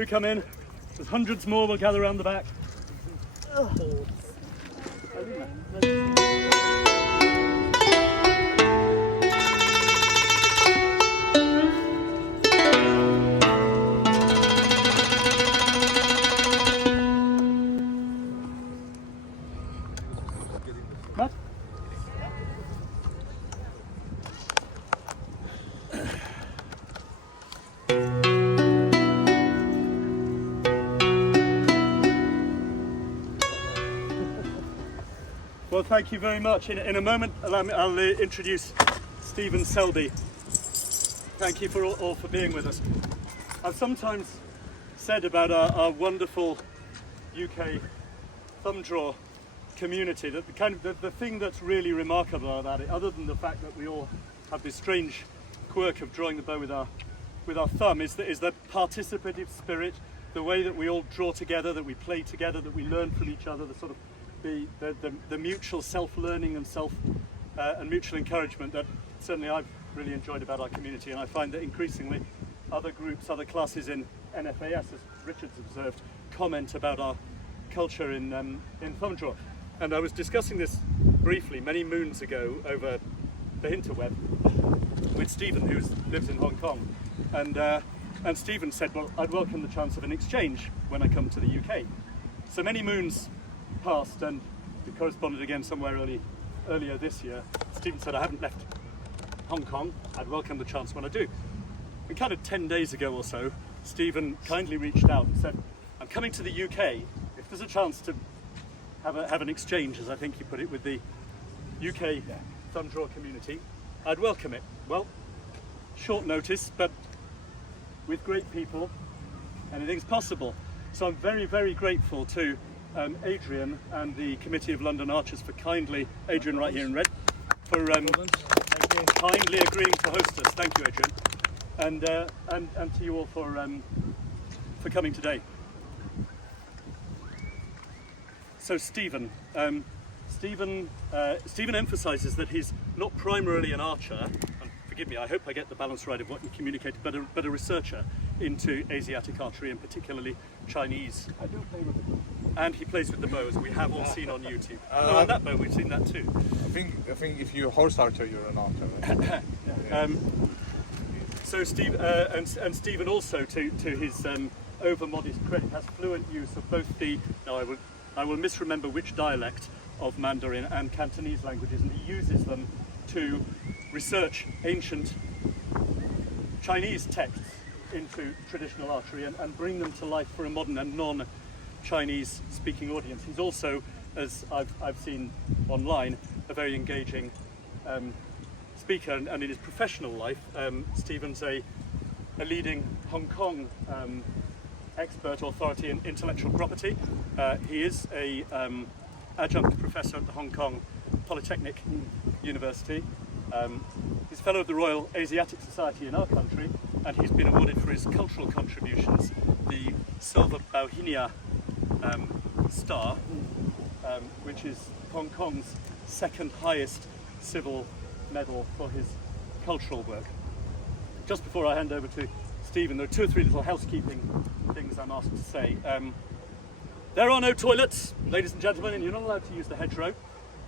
Do come in. There's hundreds more will gather around the back. Matt? Well, thank you very much. In a moment, I'll introduce Stephen Selby. Thank you for all for being with us. I've sometimes said about our wonderful UK thumb draw community that the thing that's really remarkable about it, other than the fact that we all have this strange quirk of drawing the bow with our thumb, is the participative spirit, the way that we all draw together, that we play together, that we learn from each other, the sort of the mutual self-learning and mutual encouragement that certainly I've really enjoyed about our community, and I find that increasingly other groups, other classes in NFAS, as Richard's observed, comment about our culture in thumb draw. And I was discussing this briefly many moons ago over the interweb with Stephen, who lives in Hong Kong, and Stephen said, well, I'd welcome the chance of an exchange when I come to the UK. So many moons passed, and we corresponded again somewhere earlier this year. Stephen said, I haven't left Hong Kong, I'd welcome the chance when I do. And kind of 10 days ago or so, Stephen kindly reached out and said, I'm coming to the UK. If there's a chance to have an exchange, as I think he put it, with the UK thumb draw community, I'd welcome it. Well, short notice, but with great people, anything's possible. So I'm very, very grateful to Adrian and the Committee of London Archers for kindly, Adrian right here in red, for kindly agreeing to host us. Thank you, Adrian, and to you all for coming today. So Stephen emphasises that he's not primarily an archer, and forgive me, I hope I get the balance right of what you communicated, but a researcher into Asiatic archery, and particularly Chinese. I do play with the bow. And he plays with the bow, as we have all seen on YouTube. And that bow, we've seen that too. I think if you're a horse archer, you're an archer. Right? So Stephen also, to his over-modest credit, has fluent use of both I will misremember which dialect of Mandarin and Cantonese languages, and he uses them to research ancient Chinese texts into traditional archery and bring them to life for a modern and non-Chinese speaking audience. He's also, as I've seen online, a very engaging speaker, and in his professional life, Stephen's a leading Hong Kong expert authority in intellectual property. He is a adjunct professor at the Hong Kong Polytechnic University. He's a fellow of the Royal Asiatic Society in our country, and he's been awarded for his cultural contributions the Silver Bauhinia Star, which is Hong Kong's second highest civil medal for his cultural work. Just before I hand over to Stephen, there are 2 or 3 little housekeeping things I'm asked to say. There are no toilets, ladies and gentlemen, and you're not allowed to use the hedgerow.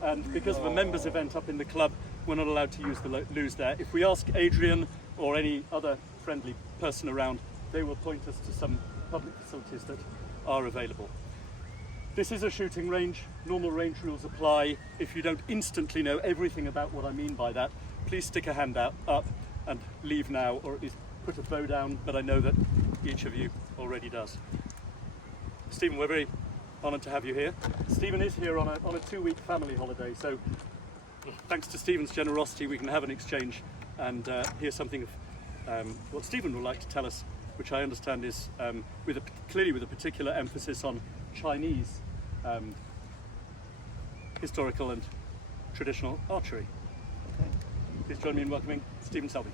And because of a members' event up in the club, we're not allowed to use the loos there. If we ask Adrian or any other friendly person around, they will point us to some public facilities that are available. This is a shooting range. Normal range rules apply. If you don't instantly know everything about what I mean by that, please stick a hand up and leave now, or at least put a bow down, but I know that each of you already does. Stephen, we're very honoured to have you here. Stephen is here on a 2-week family holiday, so thanks to Stephen's generosity, we can have an exchange and hear something of what Stephen would like to tell us, which I understand is clearly with a particular emphasis on Chinese historical and traditional archery. Okay. Please join me in welcoming Stephen Selby.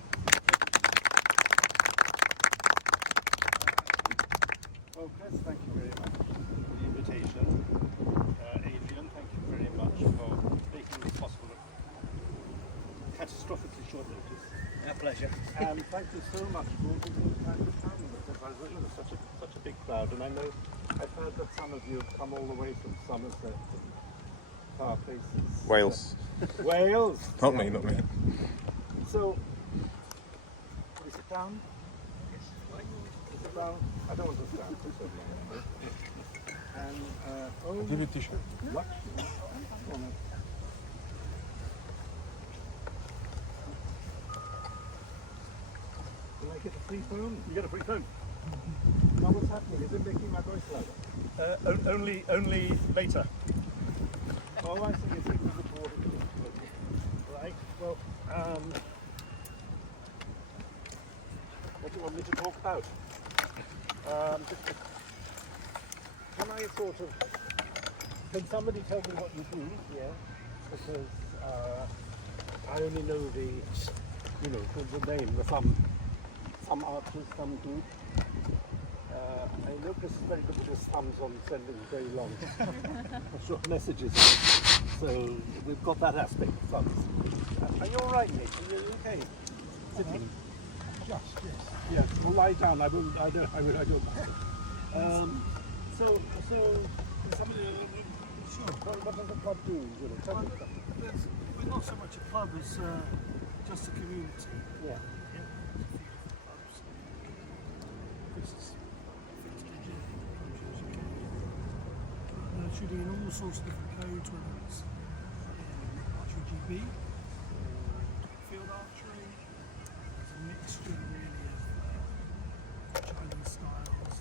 Well, Chris, thank you very much for the invitation. Adrian, thank you very much for making this possible at catastrophically short notice. A pleasure. And thank you so much for taking the time to come with us. Such a big crowd, and I know I've heard that some of you have come all the way from Somerset, far places. Wales. Wales. Not me, not me. So, is it down? Is it down? I don't understand. And I'll give you a t-shirt. what? Can I get a free phone? You get a free phone. Now what's happening? Is it making my voice louder? Only later. All I see is it was recorded. Right. Well, what do you want me to talk about? Can I sort of? Can somebody tell me what you do? Yeah. Because I only know the name, some archers, some do. I know Chris is very good with his thumbs on sending very long, short messages. So we've got that aspect of thumbs. Are you all right, mate? Are you okay? Sitting. Just yes. Yeah. Well, lie down. I don't. So can somebody? Sure. What does the club do? We're not so much a club as just a community. Yeah. This is shooting in all sorts of different codes, whether it's archery GB, field archery. It's a mixture really of Chinese styles,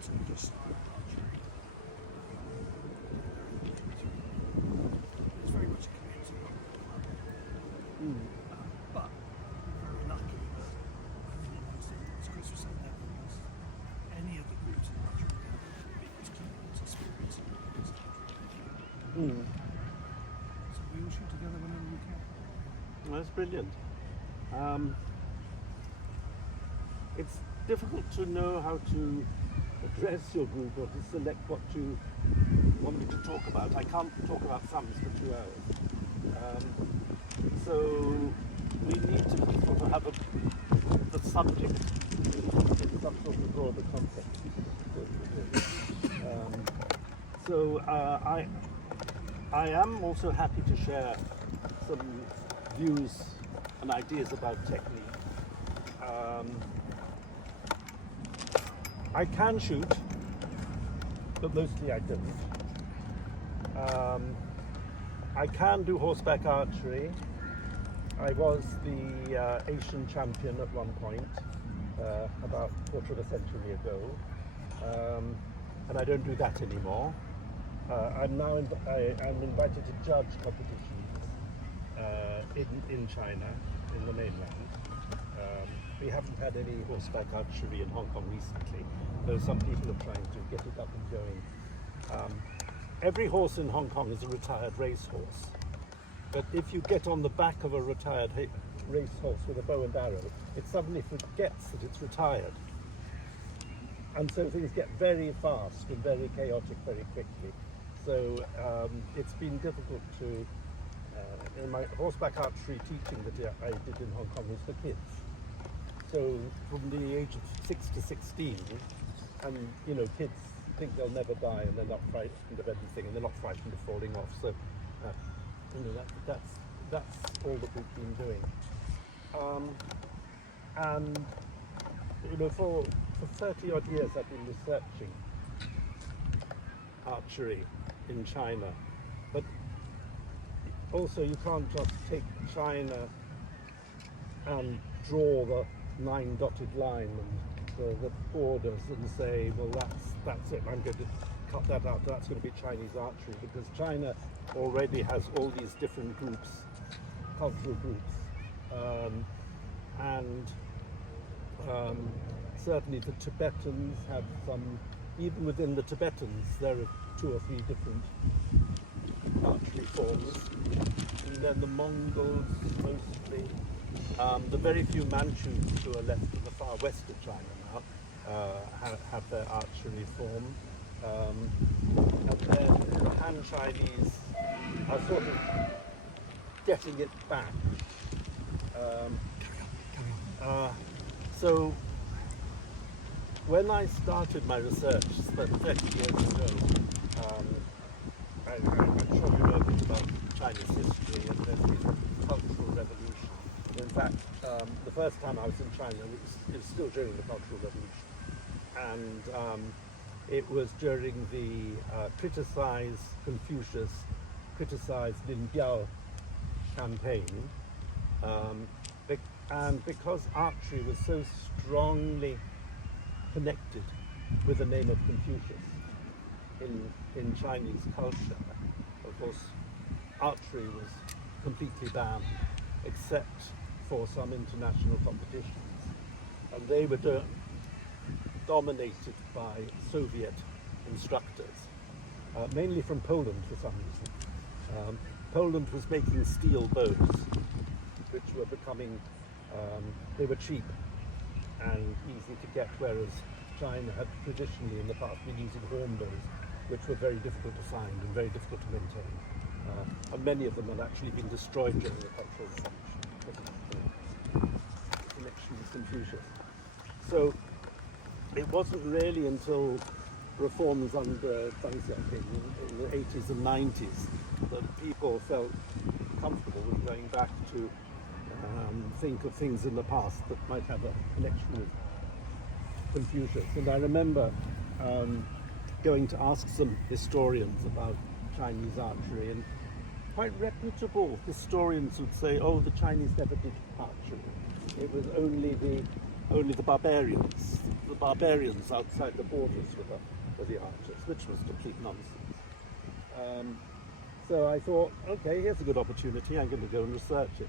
Turkish style archery. It's very much a community club. But we're very lucky that as Chris was saying, there was any of the groups in archery biggest community spirit. So we all shoot together whenever we can. That's brilliant. It's difficult to know how to address your group or to select what you want me to talk about. I can't talk about thumbs for 2 hours. So we need to sort of have the subject in some sort of broader context. I am also happy to share some views and ideas about technique. I can shoot, but mostly I don't. I can do horseback archery. I was the Asian champion at one point, about a quarter of a century ago, and I don't do that anymore. I'm now I'm invited to judge competitions in China, in the mainland. We haven't had any horseback archery in Hong Kong recently, though some people are trying to get it up and going. Every horse in Hong Kong is a retired racehorse, but if you get on the back of a retired racehorse with a bow and arrow, it suddenly forgets that it's retired. And so things get very fast and very chaotic very quickly. So it's been difficult to, in my horseback archery teaching that I did in Hong Kong was for kids. So from the age of 6 to 16, and kids think they'll never die and they're not frightened of anything and they're not frightened of falling off. So that's all that we've been doing. And for 30 odd years I've been researching archery in China, but also you can't just take China and draw the 9 dotted line and the borders and say, well, that's it, I'm going to cut that out, that's going to be Chinese archery, because China already has all these different groups, cultural groups, and certainly the Tibetans have some, even within the Tibetans there are 2 or 3 different archery forms, and then the Mongols mostly. The very few Manchus who are left in the far west of China now have their archery form. And then the Han Chinese are sort of getting it back. So when I started my research 30 years ago, I'm sure you know a bit about Chinese history, and there's been a cultural revolution. In fact, the first time I was in China, it was still during the Cultural Revolution, and it was during the Confucius, criticized Lin Biao campaign, and because archery was so strongly connected with the name of Confucius in Chinese culture, of course, archery was completely banned, except for some international competitions, and they were dominated by Soviet instructors, mainly from Poland for some reason. Poland was making steel bows, which were becoming, they were cheap and easy to get, whereas China had traditionally in the past been using horn bows, which were very difficult to find and very difficult to maintain. And many of them had actually been destroyed during the Cultural Revolution because of the connection with Confucius. So it wasn't really until reforms under Deng Xiaoping in the 80s and 90s that people felt comfortable with going back to think of things in the past that might have a connection with Confucius. And I remember going to ask some historians about Chinese archery, and quite reputable historians would say, oh, the Chinese never did archery. It was only the barbarians. The barbarians outside the borders were the archers, which was complete nonsense. So I thought, okay, here's a good opportunity. I'm going to go and research it.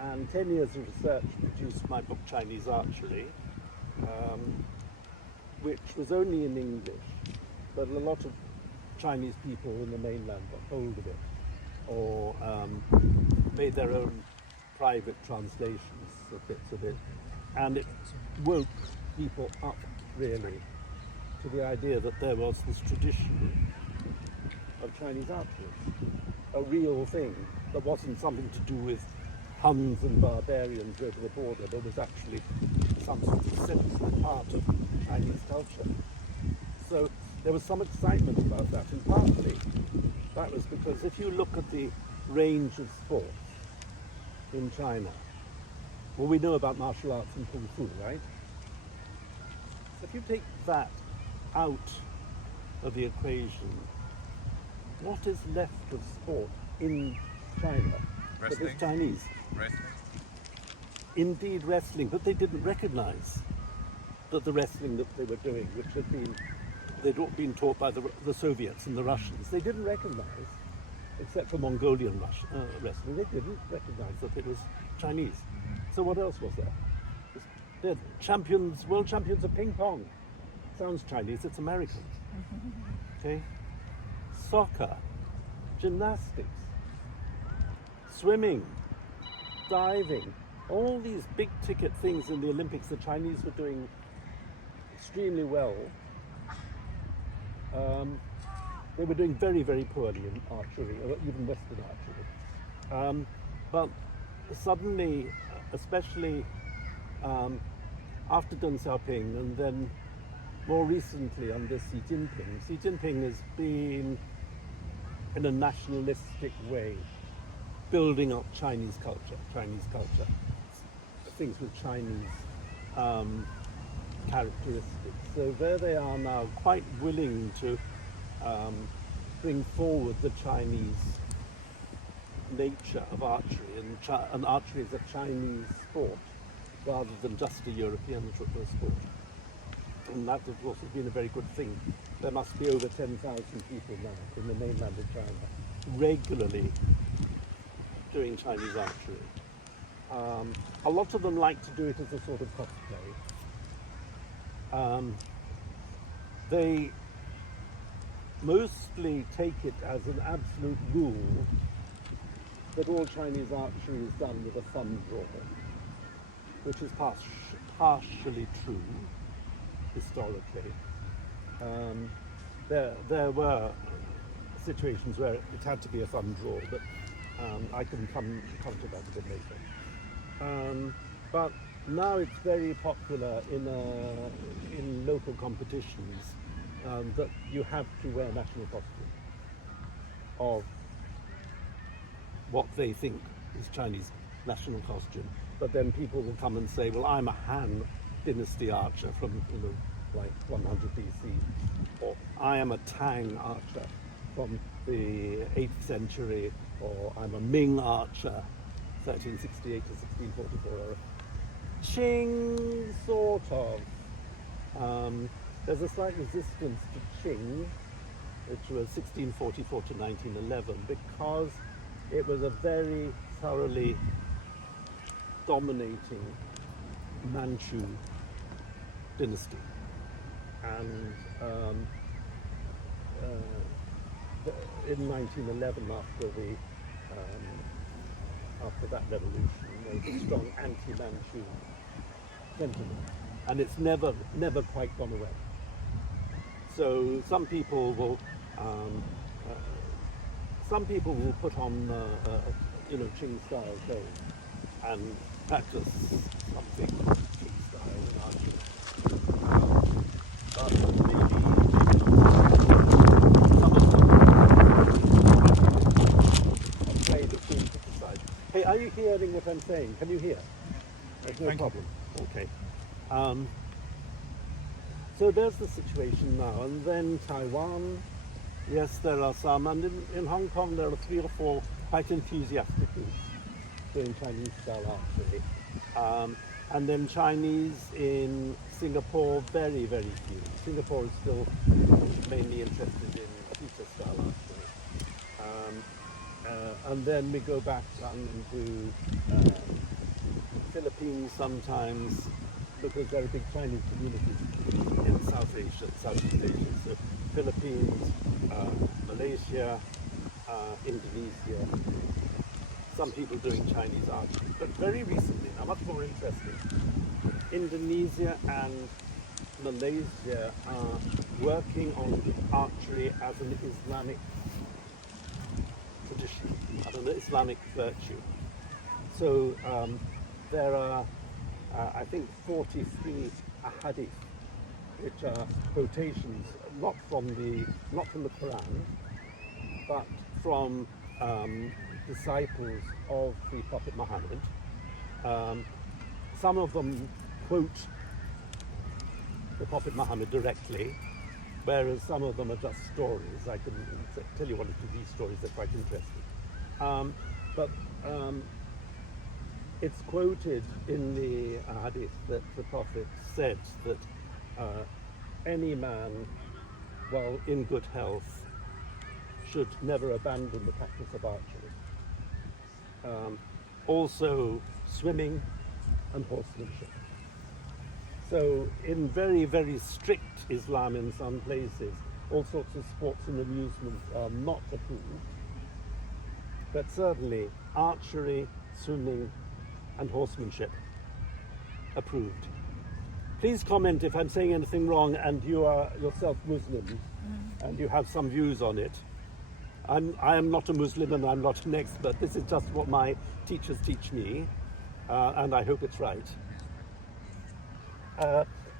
And 10 years of research produced my book, Chinese Archery, which was only in English, but a lot of Chinese people in the mainland got hold of it, or made their own private translations of bits of it, and it woke people up, really, to the idea that there was this tradition of Chinese archery, a real thing that wasn't something to do with Huns and barbarians over the border, but was actually some sort of central part of Chinese culture. So there was some excitement about that, and partly that was because if you look at the range of sports in China, well, we know about martial arts and kung fu, right? If you take that out of the equation, what is left of sport in China that is Chinese? Wrestling. Indeed, wrestling, but they didn't recognize that the wrestling that they were doing, which they'd all been taught by the Soviets and the Russians, they didn't recognize, except for Mongolian wrestling, they didn't recognize that it was Chinese. So what else was there? They're world champions of ping pong. Sounds Chinese, it's American. Okay? Soccer, gymnastics, swimming, diving, all these big ticket things in the Olympics the Chinese were doing extremely well. They were doing very, very poorly in archery, or even Western archery. But suddenly, especially after Deng Xiaoping, and then more recently under Xi Jinping has been, in a nationalistic way, building up Chinese culture, things with Chinese characteristics. So there they are now, quite willing to bring forward the Chinese nature of archery, and archery is a Chinese sport rather than just a European sport. And that, of course, has been a very good thing. There must be over 10,000 people now in the mainland of China regularly doing Chinese archery. A lot of them like to do it as a sort of cosplay. They mostly take it as an absolute rule that all Chinese archery is done with a thumb draw, which is partially true historically. There were situations where it had to be a thumb draw, but I can come to that a bit later. But now it's very popular in local competitions that you have to wear national costume of what they think is Chinese national costume. But then people will come and say, well, I'm a Han Dynasty archer from, like 100 BC, or I am a Tang archer from the 8th century, or I'm a Ming archer, 1368 to 1644, or Qing, sort of. There's a slight resistance to Qing, which was 1644 to 1911, because it was a very thoroughly dominating Manchu dynasty. And in 1911, after that revolution, there was a strong anti-Manchu sentiment, and it's never quite gone away. So some people will put on Qing style clothes and practice something Qing style in archery. But maybe some of them are afraid of being criticized. Hey, are you hearing what I'm saying? Can you hear? There's no problem. Okay. So there's the situation now. And then Taiwan, yes, there are some. And in Hong Kong, there are 3 or 4 quite enthusiastic groups doing Chinese style archery. And then Chinese in Singapore, very, very few. Singapore is still mainly interested in Peter style archery. And then we go back into Philippines sometimes, because there are big Chinese communities in Southeast Asia. So Philippines, Malaysia, Indonesia, some people doing Chinese archery. But very recently, now much more interesting, Indonesia and Malaysia are working on archery as an Islamic tradition, as an Islamic virtue. So there are, I think, 43 ahadith, which are quotations not from the Quran, but from disciples of the Prophet Muhammad. Some of them quote the Prophet Muhammad directly, whereas some of them are just stories. I can tell you one or two of these stories, they're quite interesting. But it's quoted in the hadith that the Prophet said that any man, while in good health, should never abandon the practice of archery. Also swimming and horsemanship. So in very, very strict Islam in some places, all sorts of sports and amusements are not approved. But certainly archery, swimming and horsemanship approved. Please comment if I'm saying anything wrong and you are yourself Muslim and you have some views on it. I am not a Muslim and I'm not an expert. This is just what my teachers teach me, and I hope it's right.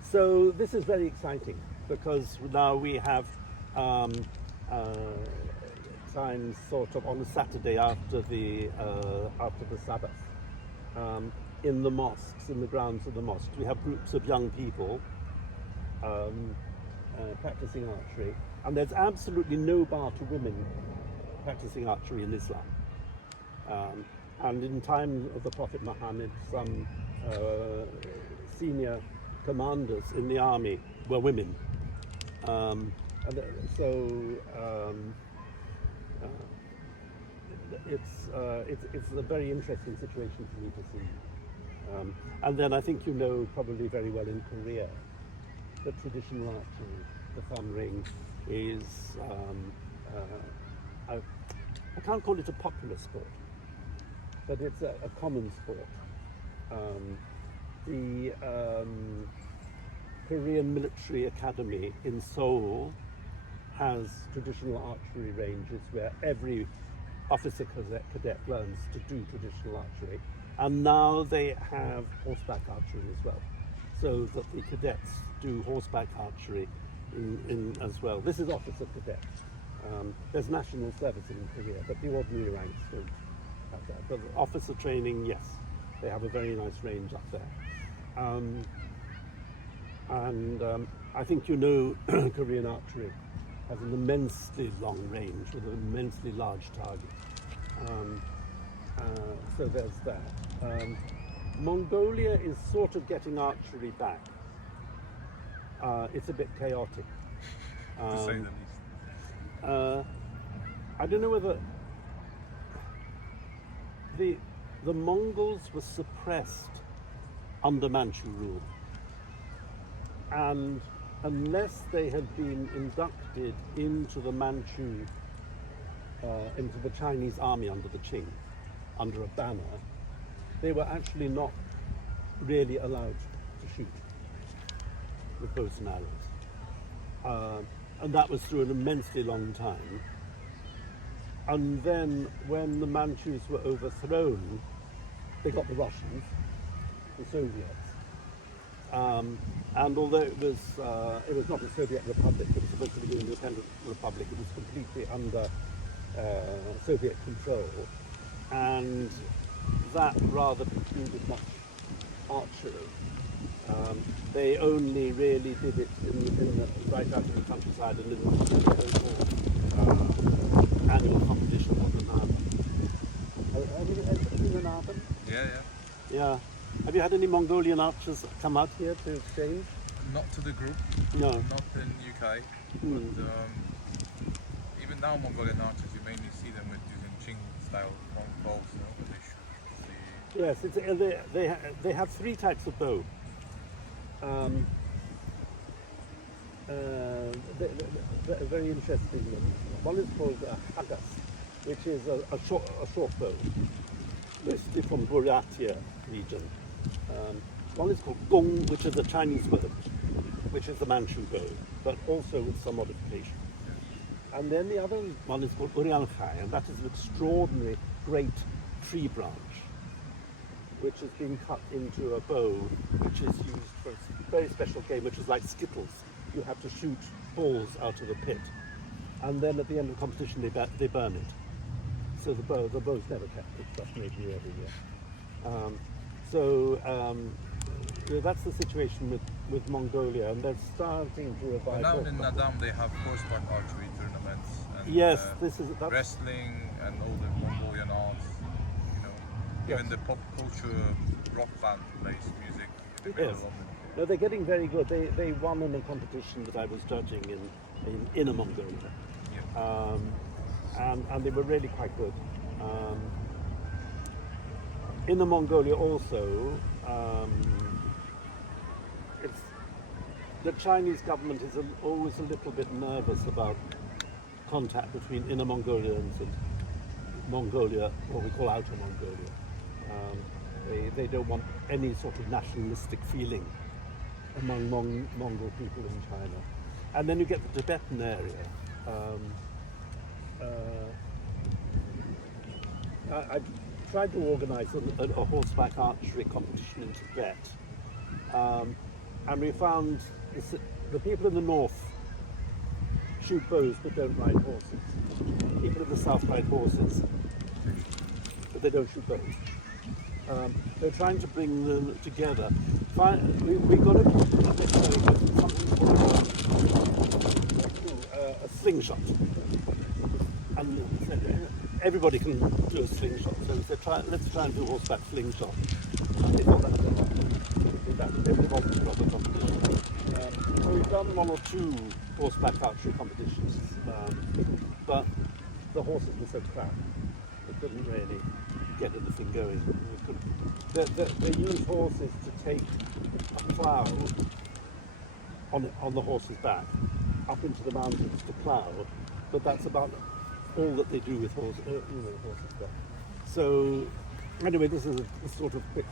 So this is very exciting because now we have times sort of on a Saturday after the Sabbath in the mosques, in the grounds of the mosques. We have groups of young people practicing archery, and there's absolutely no bar to women practicing archery in Islam. And in time of the Prophet Muhammad, some senior commanders in the army were women. It's a very interesting situation for me to see. And then I think you know probably very well in Korea, the traditional archery, the Thumbrings, is I can't call it a popular sport, but it's a common sport. The Korean Military Academy in Seoul has traditional archery ranges where every officer cadet learns to do traditional archery, And now they have horseback archery as well, so that the cadets do horseback archery in as well. This is officer cadets. There's national service in Korea, but the ordinary ranks don't have that. But officer training, yes, they have a very nice range up there. I think you know Korean archery has an immensely long range with an immensely large target. So there's that. Mongolia is sort of getting archery back. It's a bit chaotic. To say the least. I don't know whether the Mongols were suppressed under Manchu rule, and unless they had been inducted into the Manchu, into the Chinese army under the Qing, under a banner, they were actually not really allowed to shoot with bows and arrows. And that was through an immensely long time. And then when the Manchus were overthrown, they got the Russians, the Soviets. And although it was not a Soviet republic, it was supposed to be an independent republic, it was completely under Soviet control. And that rather precluded much archery. They only really did it right out in the countryside and in the annual competition of the Narben. Have you ever seen the Narben? Yeah. Yeah. Have you had any Mongolian archers come out here to exchange? Not to the group. No. Not in UK. But even now, Mongolian archers, you mainly see them with using Qing-style bows. Yes, they have three types of bow. They're very interesting. One is called hagas, which is a short bow, mostly from Buryatia region. One is called gong, which is a Chinese word, which is the Manchu bow, but also with some modification. And then the other one is called Urianchai, and that is an extraordinary great tree branch, which has been cut into a bow, which is used for a very special game, which is like Skittles. You have to shoot balls out of the pit, and then at the end of the competition they burn it. So the bow's never kept. It's just made new every year. That's the situation with Mongolia, and they're starting to revive. Now in Nadam they have horseback archery tournaments. And, yes, that's wrestling and all the Mongolian arts. Even the pop culture rock band plays music in the middle of it. No, they're getting very good. They won in a competition that I was judging in Inner Mongolia. Yeah. And they were really quite good. Inner Mongolia also, the Chinese government is always a little bit nervous about contact between Inner Mongolians and Mongolia, what we call Outer Mongolia. They don't want any sort of nationalistic feeling among Mongol people in China. And then you get the Tibetan area. I tried to organise a horseback archery competition in Tibet, and we found the people in the north shoot bows but don't ride horses. People in the south ride horses, but they don't shoot bows. They're trying to bring them together. We got something called a slingshot, and everybody can do a slingshot. So we said, let's try and do horseback slingshot. And they thought that was a proper competition. So we've done one or two horseback archery competitions, but the horses were so crap, they couldn't really get anything going. They use horses to take a plough on the horse's back up into the mountains to plough, but that's about all that they do with horses back. So anyway, this is a sort of quick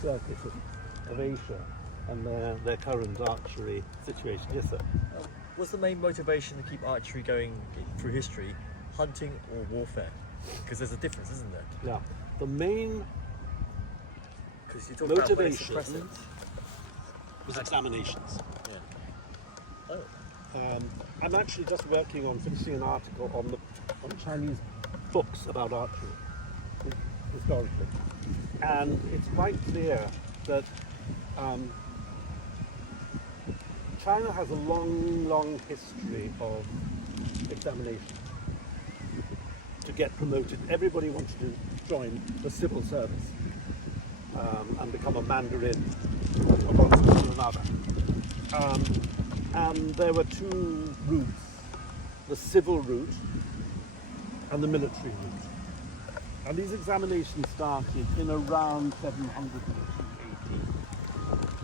circuit of Asia and their current archery situation. Yes, sir. What's the main motivation to keep archery going through history? Hunting or warfare? Because there's a difference, isn't there? Yeah. The main Because you talk about Motivation suppressant. was examinations. Oh. I'm actually just working on finishing an article on Chinese books about archery, historically. And it's quite clear that China has a long, long history of examinations. To get promoted, everybody wanted to join the civil service and become a mandarin of one sort or another. And there were two routes, the civil route and the military route. And these examinations started in around 780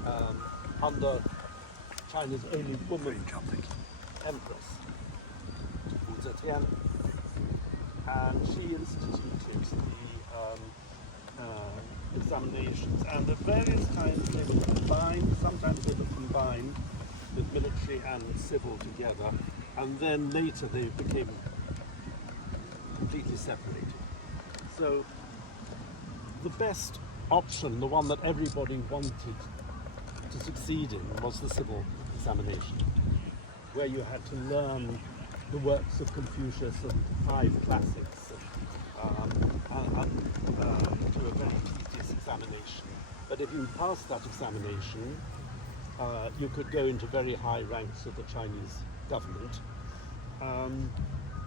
AD under China's only woman empress, Wu Zetian. And she instituted the examinations, and at various times they were combined. Sometimes they were combined with military and civil together, and then later they became completely separated. So the best option, the one that everybody wanted to succeed in, was the civil examination, where you had to learn the works of Confucius and 5 classics, to a very tedious examination. But if you passed that examination, you could go into very high ranks of the Chinese government.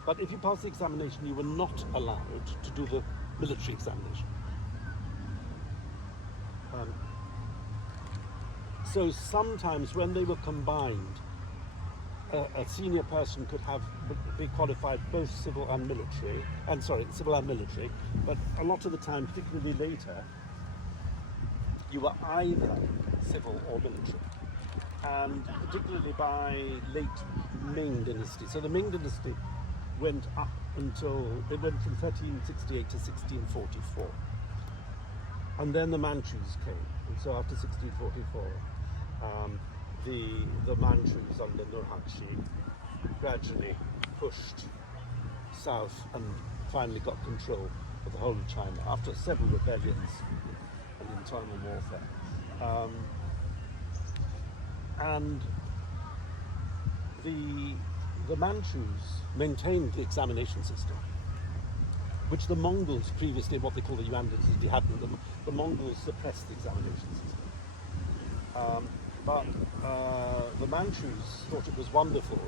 But if you passed the examination, you were not allowed to do the military examination. So sometimes when they were combined, a senior person could be qualified both civil and military, but a lot of the time, particularly later, you were either civil or military. And particularly by late Ming dynasty. So the Ming dynasty went up it went from 1368 to 1644. And then the Manchus came. And so after 1644, the Manchus under Nurhaci gradually pushed south and finally got control of the whole of China after several rebellions and internal warfare. And the Manchus maintained the examination system, which the Mongols previously, what they call the Yuan dynasty, hadn't. The Mongols suppressed the examination system. But the Manchus thought it was wonderful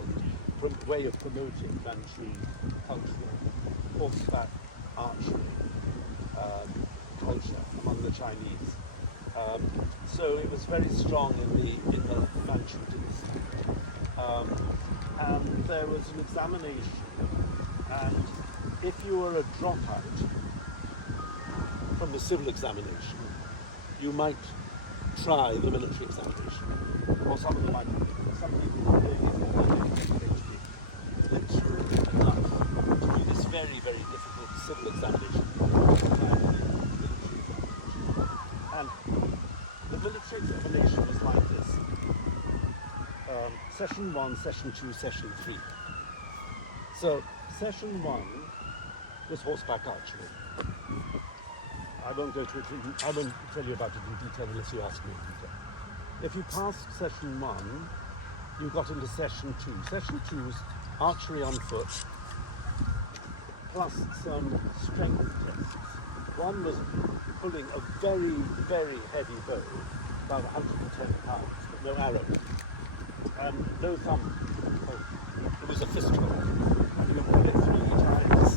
and a way of promoting Manchu cultural horseback archery culture among the Chinese. So it was very strong in the Manchu dynasty. And there was an examination, and if you were a dropout from the civil examination, you might try the military examination, or some people really literally enough to do this very, very difficult civil examination. And the military examination was like this. Session 1, Session 2, Session 3. So, Session 1 was horseback archery. I won't go to it. I won't tell you about it in detail unless you ask me in detail. If you passed Session 1, you got into Session 2. Session 2 was archery on foot, plus some strength tests. One was pulling a very, very heavy bow, about 110 pounds, but no arrow. And no thumb. It was a fistful. And you would pull it 3 times,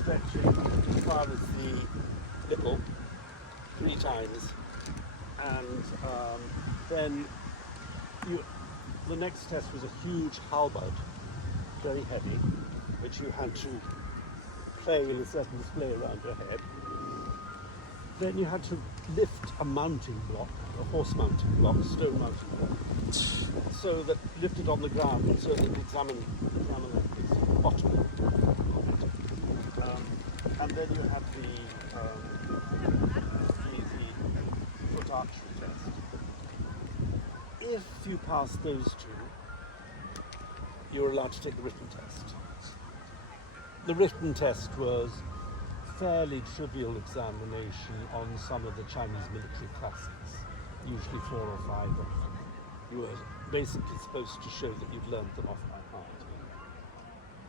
stretching as far as the nipple, 3 times. And then the next test was a huge halberd, very heavy, which you had to play in a certain display around your head. Then you had to lift a mounting block, a horse mounting block, a stone mounting block, so that lifted on the ground, so that the examiner is bottom of it. And then you had the foot archery test. If you passed those 2, you were allowed to take the written test. The written test was fairly trivial examination on some of the Chinese military classics, usually 4 or 5 of them. You were basically supposed to show that you'd learned them off by heart.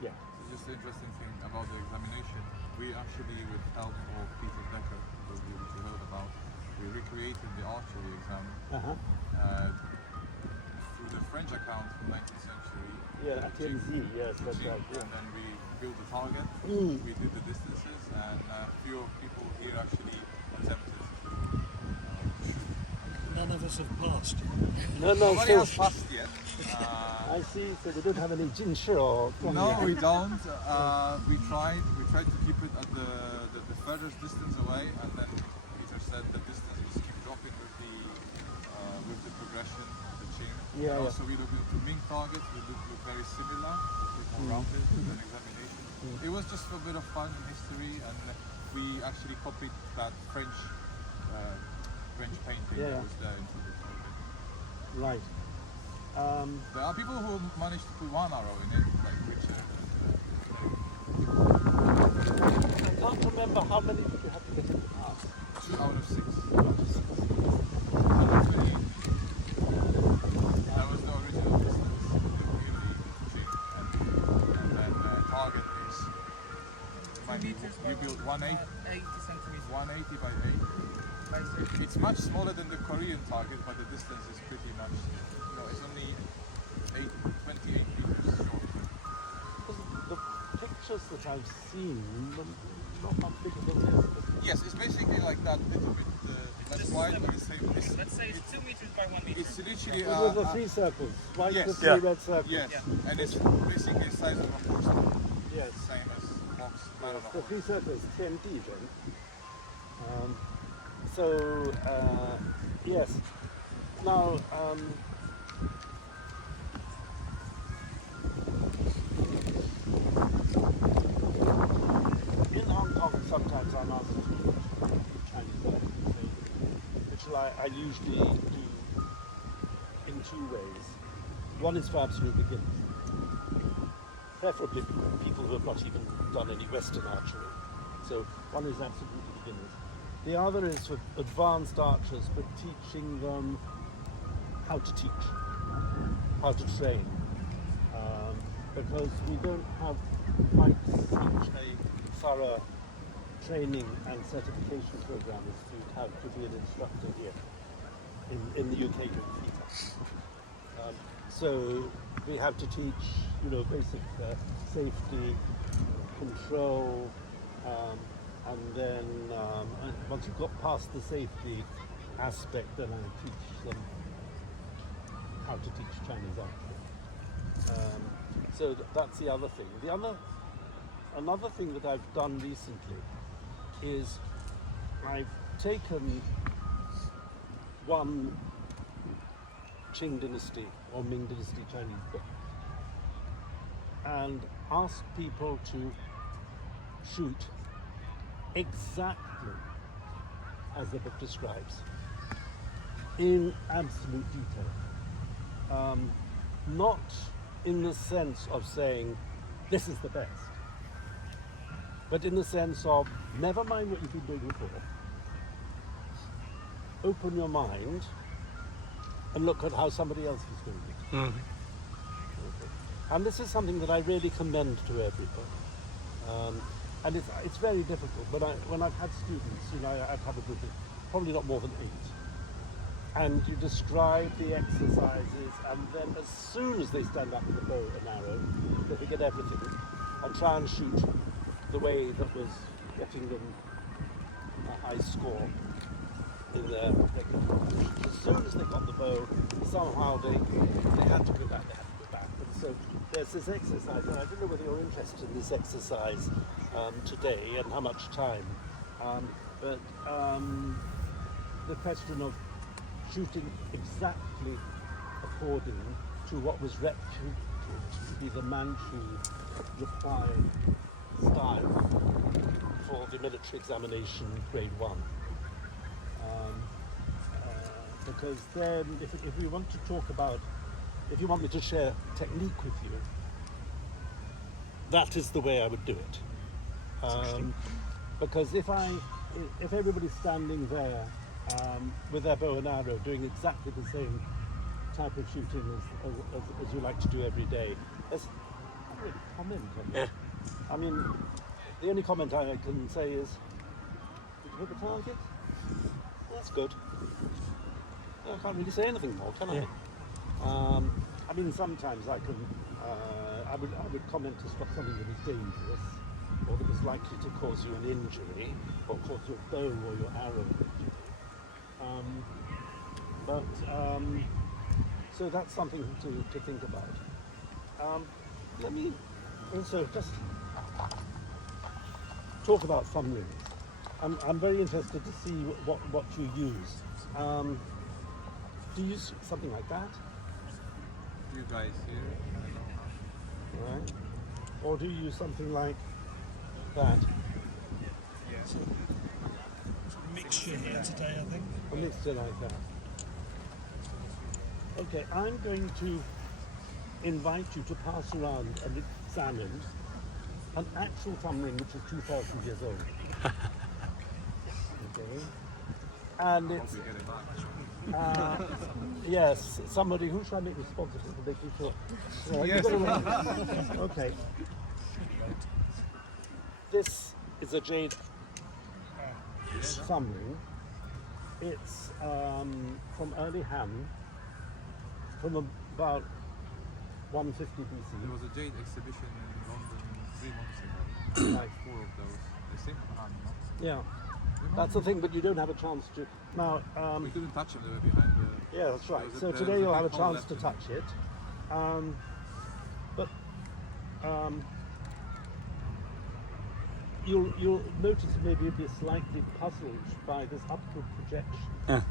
Yeah. So just the interesting thing about the examination, we actually, with help of Peter Becker, who you heard about, we recreated the archery exam through the French account from 19th century. Yeah, TNZ, yes, that's right. Yeah. And then we built the target, we did the distances, and a few people here actually attempted to shoot. None of us have passed. No, Nobody so has passed yet. I see. So we don't have any Jinshu or No, we don't. We tried to keep it at the furthest distance away, and then Peter said the distance just keep dropping with the progression of the chain. Yeah, And yeah. also we looked into Ming targets, we look very similar, a bit more rounded with an examination. It was just for a bit of fun and history, and we actually copied that French painting Yeah. that was there into the target. Right. There are people who managed to put one arrow in it, like Richard. I can't remember how many did you have to get in the past. 2 out of 6. 2 out of 6. 128. That was the original distance that we really achieved. And then target is, we built 180 centimeters 180 by 8. by 6. It's much smaller than the Korean target, but the distance is pretty much, it's only 28 meters short. The pictures that I've seen, not much bigger than this. Yes, it's basically like that, little bit less wide, but it's Let's say it's 2 meters by 1 meter. it's literally Those are the 3 circles, right? yes. The 3 Yeah. red circles. yes, and it's basically the size of a horse, Yes. same as box. I don't The know. 3 circles, TND then. Yes. Now, in Hong Kong, sometimes I'm asked to teach Chinese language, which I usually do in 2 ways. One is for absolute beginners, preferably people who have not even done any Western archery. So one is absolutely beginners. The other is for advanced archers, but teaching them how to teach, how to train. Because we don't have quite such a thorough training and certification program as to how to be an instructor here in the UK during FITA. So we have to teach, basic safety, control, and then once you've got past the safety aspect, then I teach them how to teach Chinese archery. So that's the other thing. Another thing that I've done recently is I've taken one Qing dynasty or Ming dynasty Chinese book and asked people to shoot exactly as the book describes, in absolute detail. Not in the sense of saying, this is the best, but in the sense of, never mind what you've been doing before, open your mind and look at how somebody else is doing it. Okay. And this is something that I really commend to everybody. And it's very difficult, but when I've had students, I've had a group of probably not more than 8, and you describe the exercises, and then as soon as they stand up with a bow and arrow, they forget everything and try and shoot the way that was getting them a high score in their regular competition. As soon as they got the bow, somehow they had to go back, And so there's this exercise, and I don't know whether you're interested in this exercise today and how much time, but the question of shooting exactly according to what was reputed to be the Manchu required style for the military examination grade 1. Because then if we want to talk about, if you want me to share technique with you, that is the way I would do it. because if everybody's standing there with their bow and arrow doing exactly the same type of shooting as you like to do every day, there's not really comment on it. I mean, the only comment I can say is, did you hit the target? That's good. I can't really say anything more, can I? I mean, sometimes I can. I would comment to stop something that was dangerous, or that was likely to cause you an injury, or cause your bow or your arrow an injury. So that's something to think about. Let me also just talk about thumbrings. I'm very interested to see what you use. Do you use something like that? You guys here? I don't know. Right. Or do you use something like that? So, mixture here today, I think. A mixture like that. Okay, I'm going to invite you to pass around and examine an actual thumbring which is 2,000 years old. Okay. And it's, We get it back. yes, somebody who shall I make responsible for making sure. Yes. Okay. This is a jade thumbring. It's from early Han, from about 150 There BC. was a jade exhibition in London 3 months ago. Right. 4 of those. The same hand, no? Yeah, that's the thing, but you don't have a chance to. Now, We couldn't touch them, they were behind the... yeah, that's right. There was So there today was you'll big have a hole chance left to in touch it. But you'll notice maybe you'll be slightly puzzled by this upward projection. Yeah.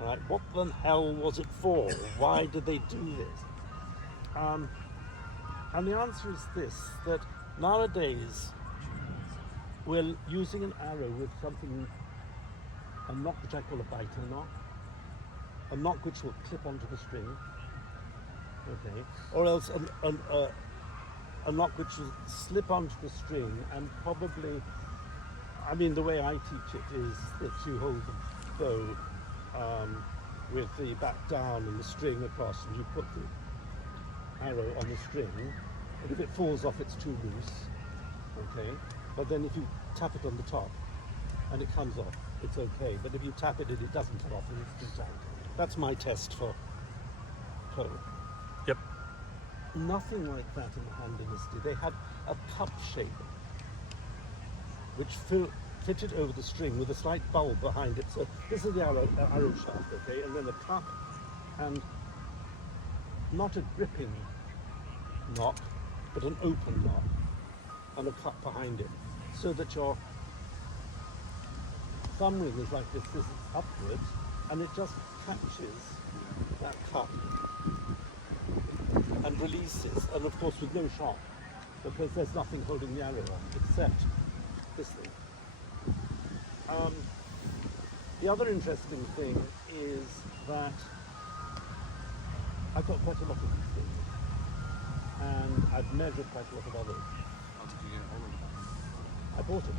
All right, what the hell was it for? Why did they do this? And the answer is this, that nowadays we're using an arrow with something, a knock which I call a biter knock, a knock which will clip onto the string, okay, or else a knock which will slip onto the string and probably, I mean, the way I teach it is that you hold the bow with the back down and the string across, and you put the arrow on the string, and if it falls off it's too loose, okay, but then if you tap it on the top and it comes off, it's okay, but if you tap it and it doesn't come off, then it's too tight. That's my test for bow. Yep. Nothing like that in the Han Dynasty. They had a cup shape which fitted over the string with a slight bulb behind it. So this is the arrow shaft, okay, and then a cup and not a gripping knock, but an open knock and a cup behind it, so that your thumb ring is like this is upwards, and it just catches that cup and releases, and of course with no shock, because there's nothing holding the arrow on except this thing. The other interesting thing is that I've got quite a lot of these things, and I've measured quite a lot of others. How did you get all of them? I bought it.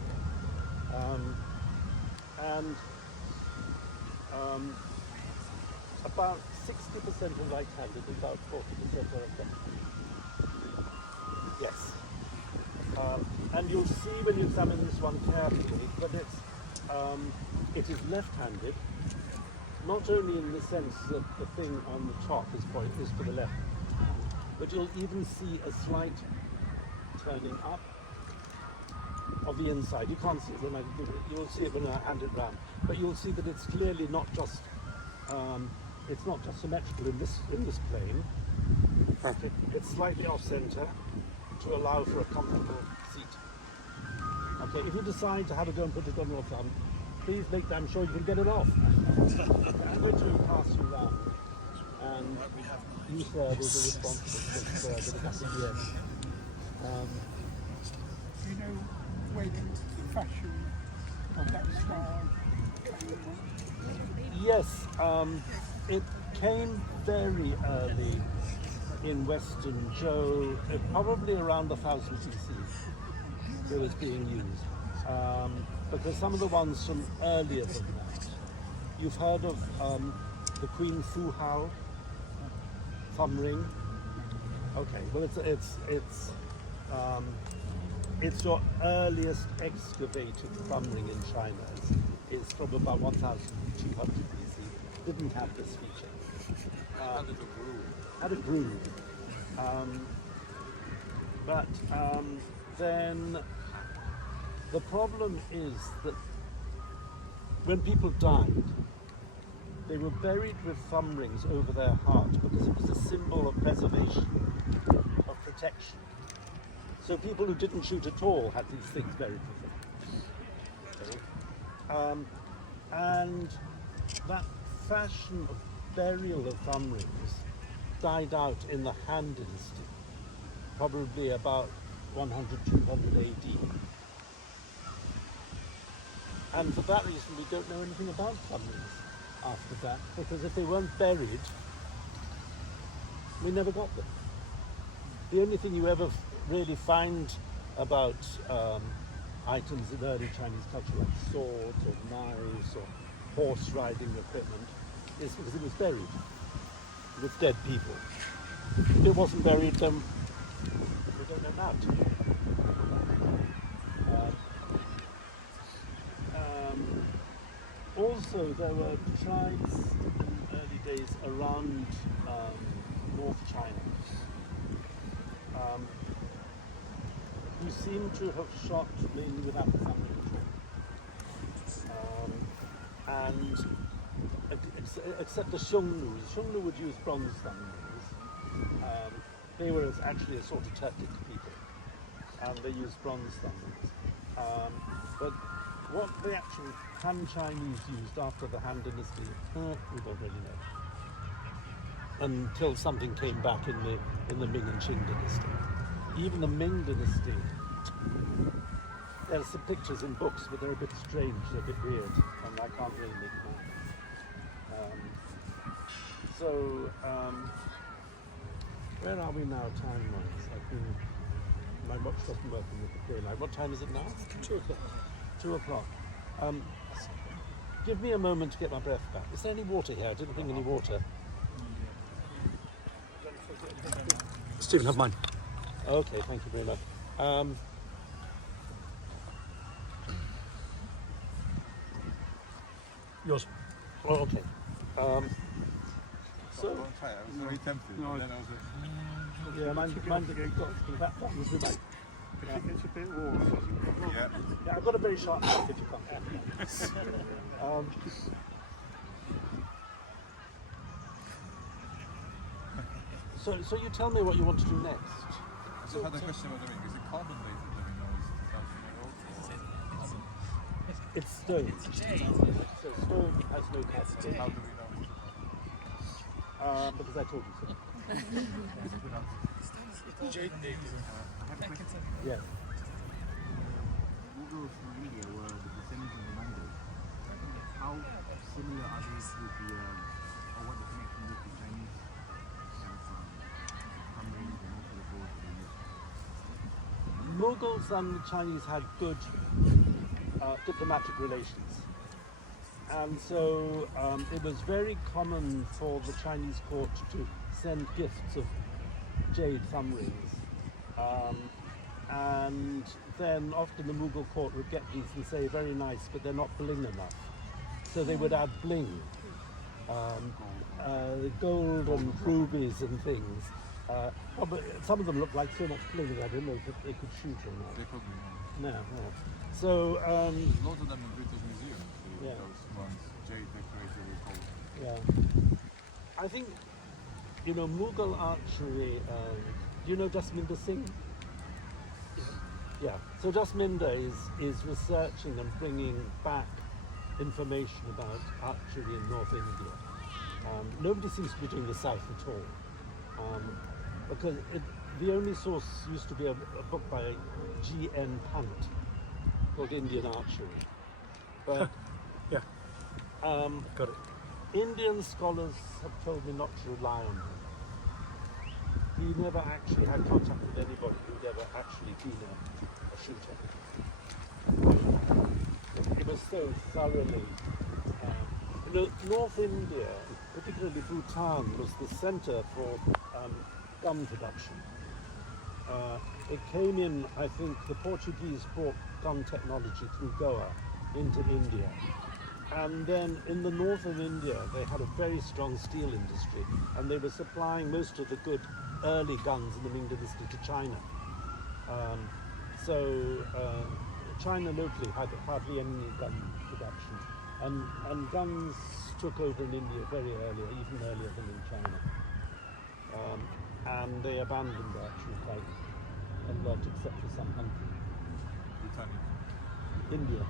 About 60% are right-handed, about 40% are left-handed. Yes. And you'll see when you examine this one carefully that it is left-handed, not only in the sense that the thing on the top is to the left, but you'll even see a slight turning up of the inside. You can't see it when I do it. You'll see it when I hand it round, but you'll see that it's clearly not just symmetrical in this plane. It's slightly off center to allow for a comfortable seat. Okay, if you decide to have a go and put it on your thumb, please make damn sure you can get it off. I'm going to pass you round, and you, sir, will be responsible for the back of the end. Do you know when the fashion of that style came from? Yes, it came very early in Western Zhou, probably around 1000 BC. It was being used. Because some of the ones from earlier than that, you've heard of the Queen Fu Hao thumb-ring. Okay, well it's your earliest excavated thumb-ring in China. It's from about 1200 BC. Didn't have this feature. Had a groove. But then the problem is that when people died, they were buried with thumb rings over their heart because it was a symbol of preservation, of protection. So people who didn't shoot at all had these things buried with them. Okay. And that fashion of burial of thumb rings died out in the Han Dynasty, probably about 100, 200 AD. And for that reason, we don't know anything about thumb rings after that, because if they weren't buried, we never got them. The only thing you ever really find about items in early Chinese culture, like swords or knives or horse riding equipment, is because it was buried with dead people. If it wasn't buried, then we don't know now. Also, there were tribes in early days around North China who seem to have shot mainly without the thumb and except the Xiongnu. Xiongnu would use bronze thumb rings. They were actually a sort of Turkic people, and they used bronze thumb rings. But what the actual Han Chinese used after the Han Dynasty, we don't really know. Until something came back in the Ming and Qing dynasty. Even the Ming dynasty, there are some pictures in books, but they're a bit strange, they're a bit weird, and I can't really make them out. Where are we now time-wise? My watch doesn't work with the daylight. What time is it now? 2 o'clock. 2 o'clock. Give me a moment to get my breath back. Is there any water here? I didn't bring any water. Stephen, have mine. Okay, thank you very much. Yours. Oh, okay. So, Don't try. I was very tempted. No, Then I was like, yeah, mine's that was with If it gets a bit warm, it doesn't yeah. Yeah, I've got a very sharp knife if you can't. So you tell me what you want to do next. I just had a question about the ring. Is it carbon dated that we know is 2,000 years old? Or It's stone. It's jade. So stone has no carbon. how do we know it's 2,000? Because I told you so. Jade dated. Yeah. Mughals from India were the descendants of the Mongols. How similar are these with the, or what the connection with the Chinese Thumbrings and also the boards they used? Mughals and the Chinese had good diplomatic relations. And so it was very common for the Chinese court to send gifts of jade thumb rings. And then often the Mughal court would get these and say, very nice, but they're not bling enough. So they would add bling, gold and rubies and things. But some of them looked like so much bling, I don't know if they could shoot or not. They probably know. No. So, There's loads of them in British Museum. Yeah. Those ones, jade decorated with gold. yeah. I think, Mughal archery, do you know Jasminder Singh? Yeah, so Jasminder is researching and bringing back information about archery in North India. Nobody seems to be doing the South at all, because the only source used to be a book by G.N. Pant called Indian Archery. But Yeah, got it. Indian scholars have told me not to rely on him. He never actually had contact with anybody who'd ever actually been a shooter. so thoroughly. North India, particularly Bhutan, was the centre for gum production. It came in, I think, the Portuguese brought gum technology through Goa into India. And then in the north of India, they had a very strong steel industry, and they were supplying most of the good early guns in the Ming Dynasty to China. China locally had hardly any gun production, and guns took over in India very early, even earlier than in China. And they abandoned archery quite a lot, except for some hunting. India.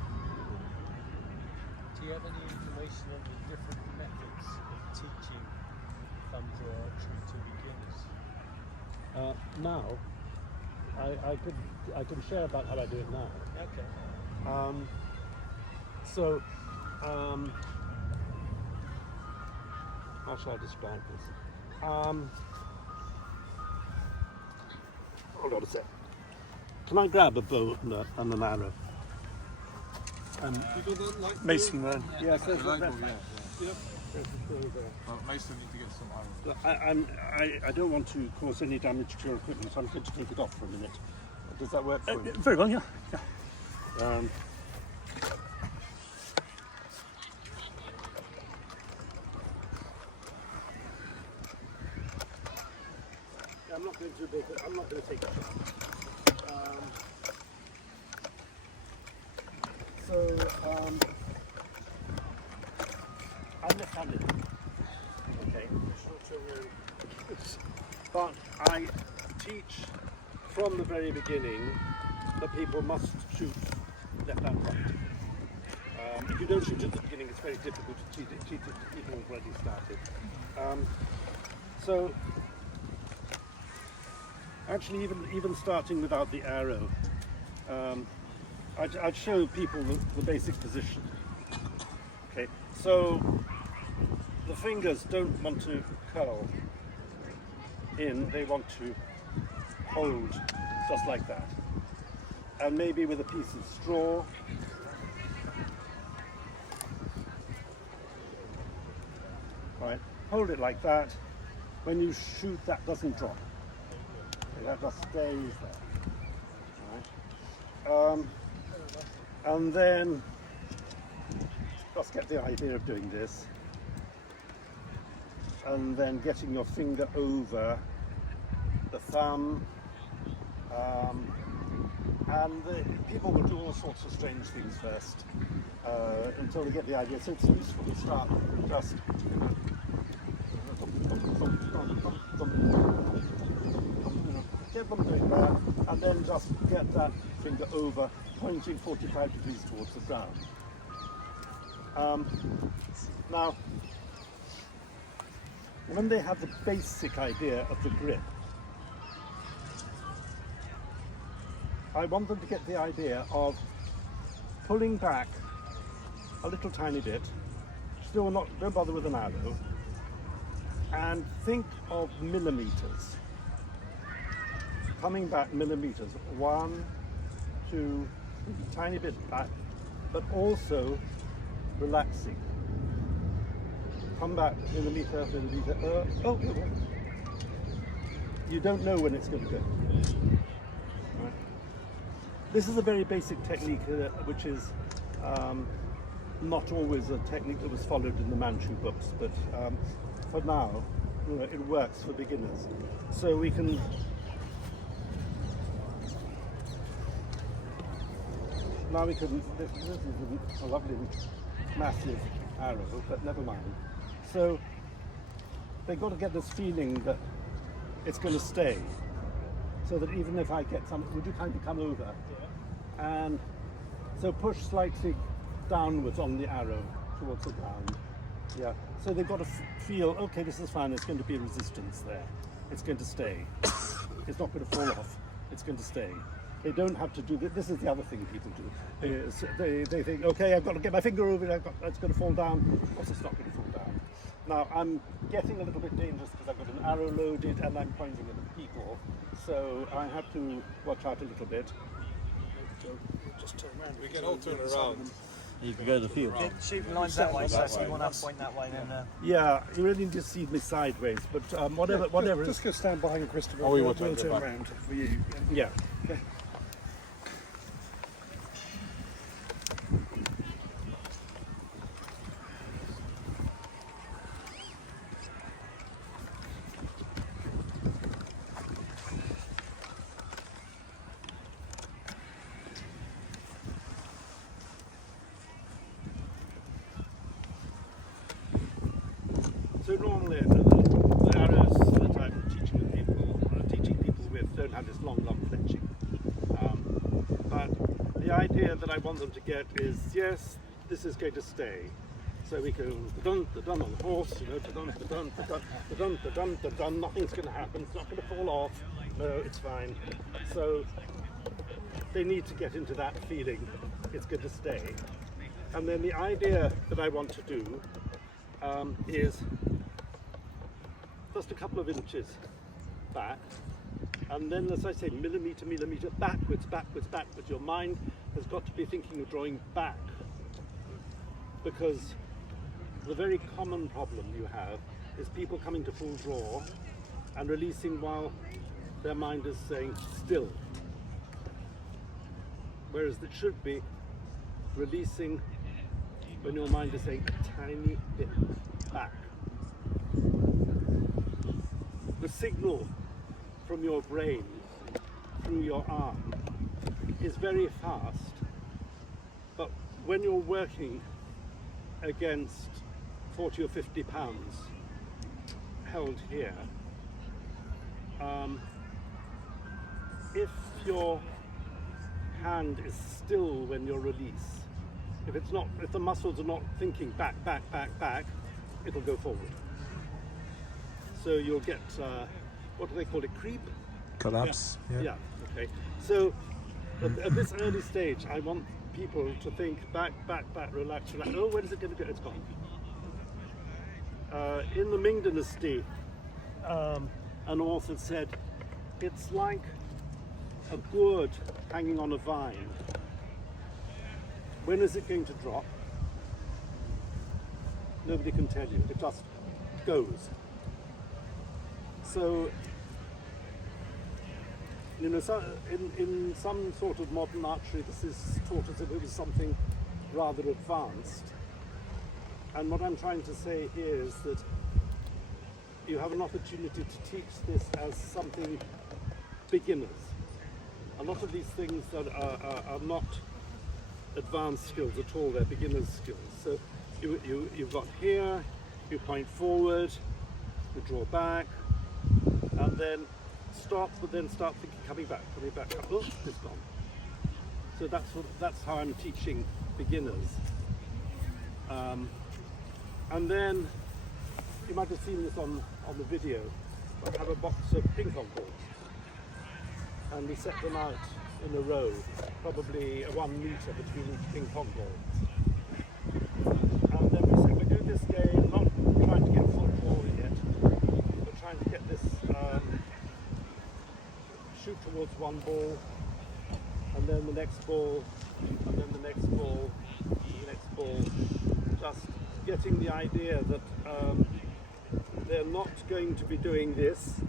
Do you have any information on the different methods of teaching thumbdraw archery to beginners? Now, I can share about how I do it now. Okay. How shall I describe this? Hold on a sec. Can I grab a bow and an arrow? Mason man. Yes, The light bulb, yeah. Yep. Mason need to get some arrows. I don't want to cause any damage to your equipment, so I'm going to take it off for a minute. Does that work for you? Very well, yeah. I'm not going to make it. I'm not going to take it off. I'm left-handed. Okay. But I teach from the very beginning that people must shoot left and right. If you don't shoot at the beginning, it's very difficult to teach it to people who've already started. Actually, even starting without the arrow, I'd show people the basic position. Okay, so the fingers don't want to curl in, they want to hold just like that. And maybe with a piece of straw. Right, hold it like that. When you shoot, that doesn't drop. That just stays there. Right. And then just get the idea of doing this, and then getting your finger over the thumb, and people will do all sorts of strange things first until they get the idea. So it's useful to start just get them doing that, and then just get that finger over, pointing 45 degrees towards the ground. Now, when they have the basic idea of the grip, I want them to get the idea of pulling back a little tiny bit, still don't bother with an arrow, and think of millimeters. Coming back millimeters, 1, 2, tiny bit back, but also relaxing. Come back millimeter, millimeter. You don't know when it's going to go. Right. This is a very basic technique, which is not always a technique that was followed in the Manchu books, but for now, it works for beginners. So we can. Now we can. This is a lovely, massive arrow, but never mind. So they've got to get this feeling that it's going to stay, so that even if I get some, would you kind of come over? Yeah. And so push slightly downwards on the arrow towards the ground. Yeah. So they've got to feel, okay, this is fine. It's going to be a resistance there. It's going to stay. It's not going to fall off. It's going to stay. They don't have to do this. This is the other thing people do. They think, okay, I've got to get my finger over it. It's going to fall down. Of course, it's not going to fall down. Now, I'm getting a little bit dangerous because I've got an arrow loaded and I'm pointing at the people. So I have to watch out a little bit. Just turn around. We can all turn around. You can go to the field. Shooting lines that way, so you want to point that way, then. Yeah, you really need to see me sideways, but whatever. Just go stand behind Christopher. Oh, we we'll will turn turn back. around for you. Yeah. So normally the arrows that I'm teaching people with don't have this long fletching. But the idea that I want them to get is, yes, this is going to stay. So we go dun on the horse, you know, dun, nothing's going to happen, it's not going to fall off, no, it's fine. So they need to get into that feeling, it's going to stay. And then the idea that I want to do is just a couple of inches back, and then, as I say, millimetre, backwards. Your mind has got to be thinking of drawing back, because the very common problem you have is people coming to full draw and releasing while their mind is saying still, whereas it should be releasing when your mind is saying a tiny bit back. The signal from your brain through your arm is very fast, but when you're working against 40 or 50 pounds held here, if your hand is still when you release, if the muscles are not thinking back, it'll go forward. So you'll get, what do they call it, creep? Collapse. Yeah, okay. So at this early stage, I want people to think back, relax. Oh, where is it going to go? It's gone. In the Ming Dynasty, an author said, it's like a gourd hanging on a vine. When is it going to drop? Nobody can tell you. It just goes. So, you know, in some sort of modern archery, this is taught as if it was something rather advanced. And what I'm trying to say here is that you have an opportunity to teach this as something beginners. A lot of these things are not advanced skills at all, they're beginners skills. So you've got here, you point forward, you draw back, and then stop, but then start thinking, coming back, oh, it's gone. So that's how I'm teaching beginners. And then, you might have seen this on the video, I have a box of ping pong balls, and we set them out in a row, probably 1 metre between each ping pong ball. And then we say, we do this game, not trying to get football yet, but trying to get this, shoot towards one ball, and then the next ball, and then the next ball, the next ball, just getting the idea that they're not going to be doing this,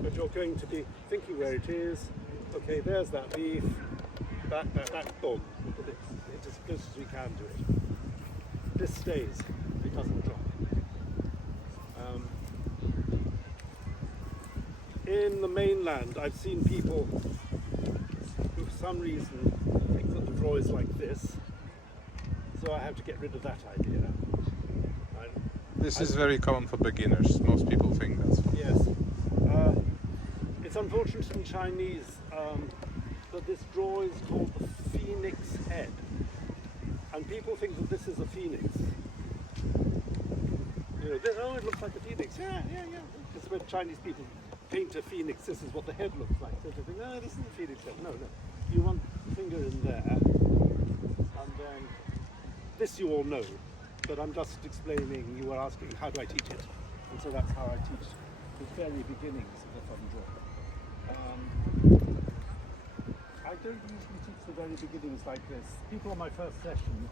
but you're going to be thinking where it is. Okay, there's that leaf, back, boom. It's as close as we can to it. This stays, it doesn't drop. In the mainland, I've seen people who for some reason think that the draw is like this, so I have to get rid of that idea. This is very common for beginners. Most people think that's. Yes. It's unfortunate in Chinese that this draw is called the phoenix head. And people think that this is a phoenix. You know, oh, it looks like a phoenix. Yeah. Because when Chinese people paint a phoenix, this is what the head looks like. So they think, no, this isn't a phoenix head. No. You want the finger in there. And then, this you all know. But I'm just explaining, you were asking, how do I teach it? And so that's how I teach the very beginnings of the thumb draw. I don't usually teach the very beginnings like this. People on my first session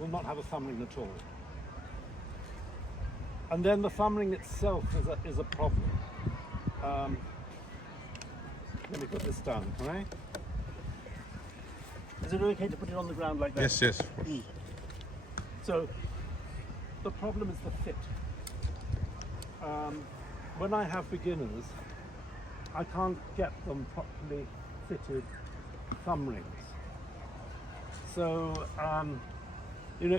will not have a thumb ring at all. And then the thumb ring itself is a problem. Let me put this down, all right? Is it okay to put it on the ground like that? Yes, yes. Of course. So, the problem is the fit. When I have beginners, I can't get them properly fitted thumb rings. So, you know,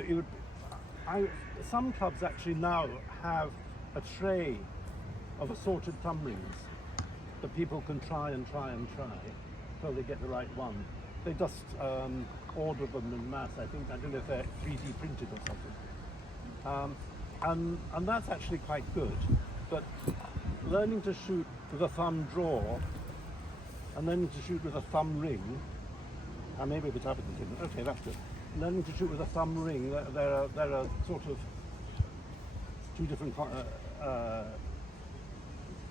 some clubs actually now have a tray of assorted thumb rings that people can try until they get the right one. They just order them in mass. I don't know if they're 3D printed or something. And that's actually quite good. But learning to shoot with a thumb draw and learning to shoot with a thumb ring, and maybe a bit other thing. Okay, that's good. Learning to shoot with a thumb ring, there are sort of two different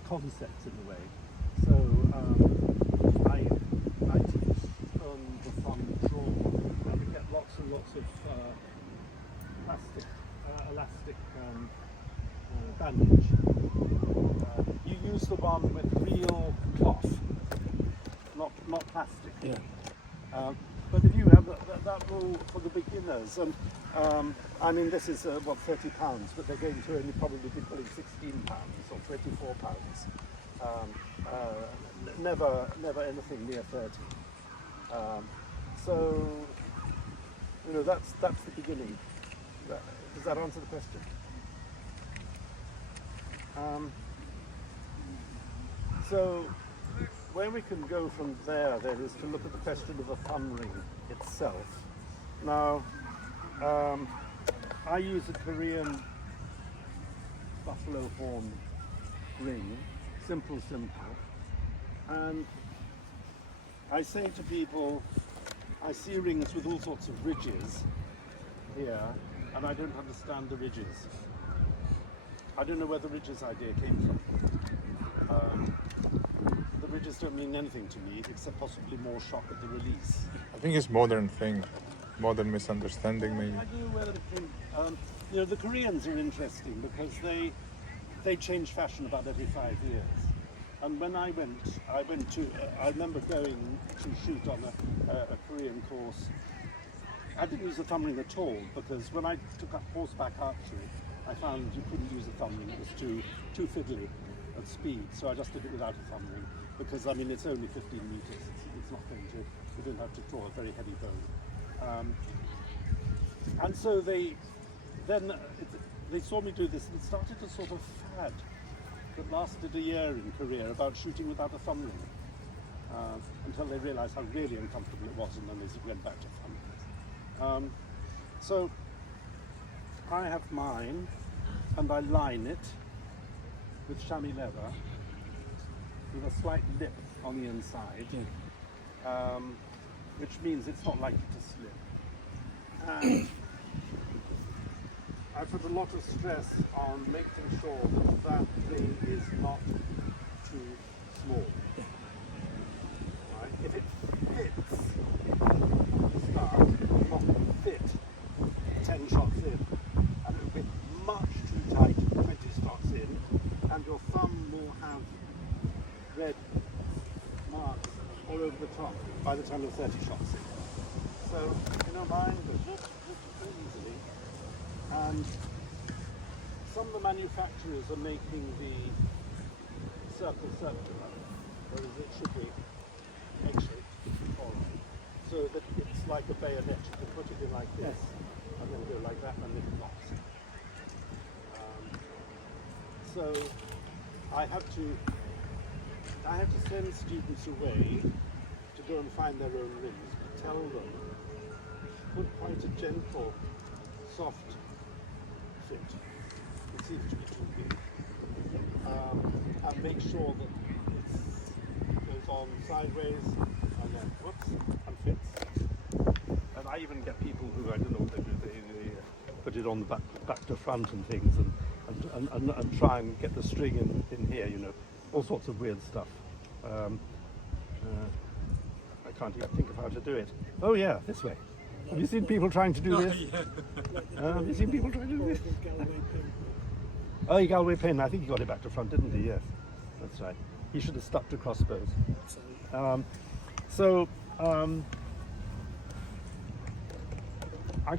concepts in a way. So I teach the thumb draw, and we get lots and lots of plastic, elastic bandage. You use the one with real cloth, not plastic. Yeah. But if you have that rule for the beginners, and I mean this is what, £30, but they're going to only probably be pulling £16 or £24. Never anything near 30. So you know that's the beginning. Does that answer the question? So where we can go from there then is to look at the question of the thumb ring itself. Now, I use a Korean buffalo horn ring, simple, and I say to people, I see rings with all sorts of ridges here, and I don't understand the ridges. I don't know where the ridges idea came from. The ridges don't mean anything to me, except possibly more shock at the release. I think it's modern thing, modern misunderstanding maybe. I don't know whether it came, you know, the Koreans are interesting because they change fashion about every 5 years. And when I went to, I remember going to shoot on a Korean course. I didn't use a thumb ring at all because when I took up horseback archery, I found you couldn't use a thumb ring. It was too fiddly at speed, so I just did it without a thumb ring because I mean it's only 15 meters. It's not going to. You don't have to draw a very heavy bow. And so they saw me do this, and it started a sort of fad that lasted a year in Korea about shooting without a thumb ring until they realised how really uncomfortable it was, and then they went back to thumb rings. So I have mine, and I line it with chamois leather with a slight lip on the inside, which means it's not likely to slip. And I put a lot of stress on making sure that that thing is not too small. Right? If it fits the start, it will not fit 10 shots in, and it will be much too tight 20 shots in, and your thumb will have red marks all over the top by the time you're 30 shots in. So, you know, mine goes just easily. And some of the manufacturers are making the circle circular, whereas it should be egg-shaped, so that it's like a bayonet. You can put it in like this, and then go like that, and then it locks. So I have to send students away to go and find their own rings, but tell them put quite a gentle, soft fit. It seems to be too big. And make sure that it goes on sideways and then whoops and fits. And I even get people who, I don't know what they do, they put it on the back to front and things and try and get the string in here, you know, all sorts of weird stuff. I can't even think of how to do it. Oh yeah, this way. Have you seen people trying to do this? Have you seen people trying to do this? Oh, Galway pin. I think he got it back to front, didn't he? Yes, that's right. He should have stuck to crossbows. I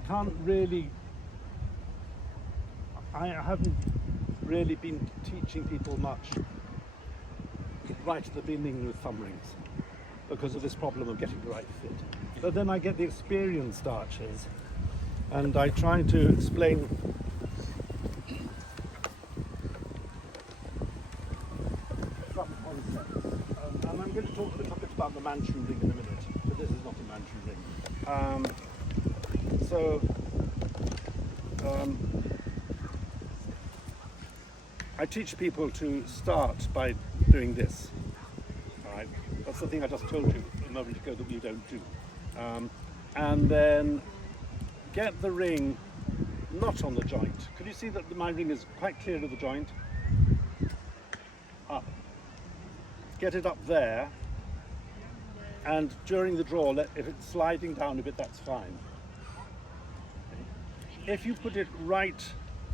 can't really. I haven't really been teaching people much right at the beginning with Thumbrings because of this problem of getting the right fit. But then I get the experienced archers and I try to explain some concepts. And I'm going to talk a little bit about the Manchu ring in a minute, but this is not a Manchu ring. I teach people to start by doing this. All right, that's the thing I just told you a moment ago that we don't do. And then get the ring not on the joint. Can you see that my ring is quite clear of the joint? Up. Get it up there, and during the draw, if it's sliding down a bit, that's fine. If you put it right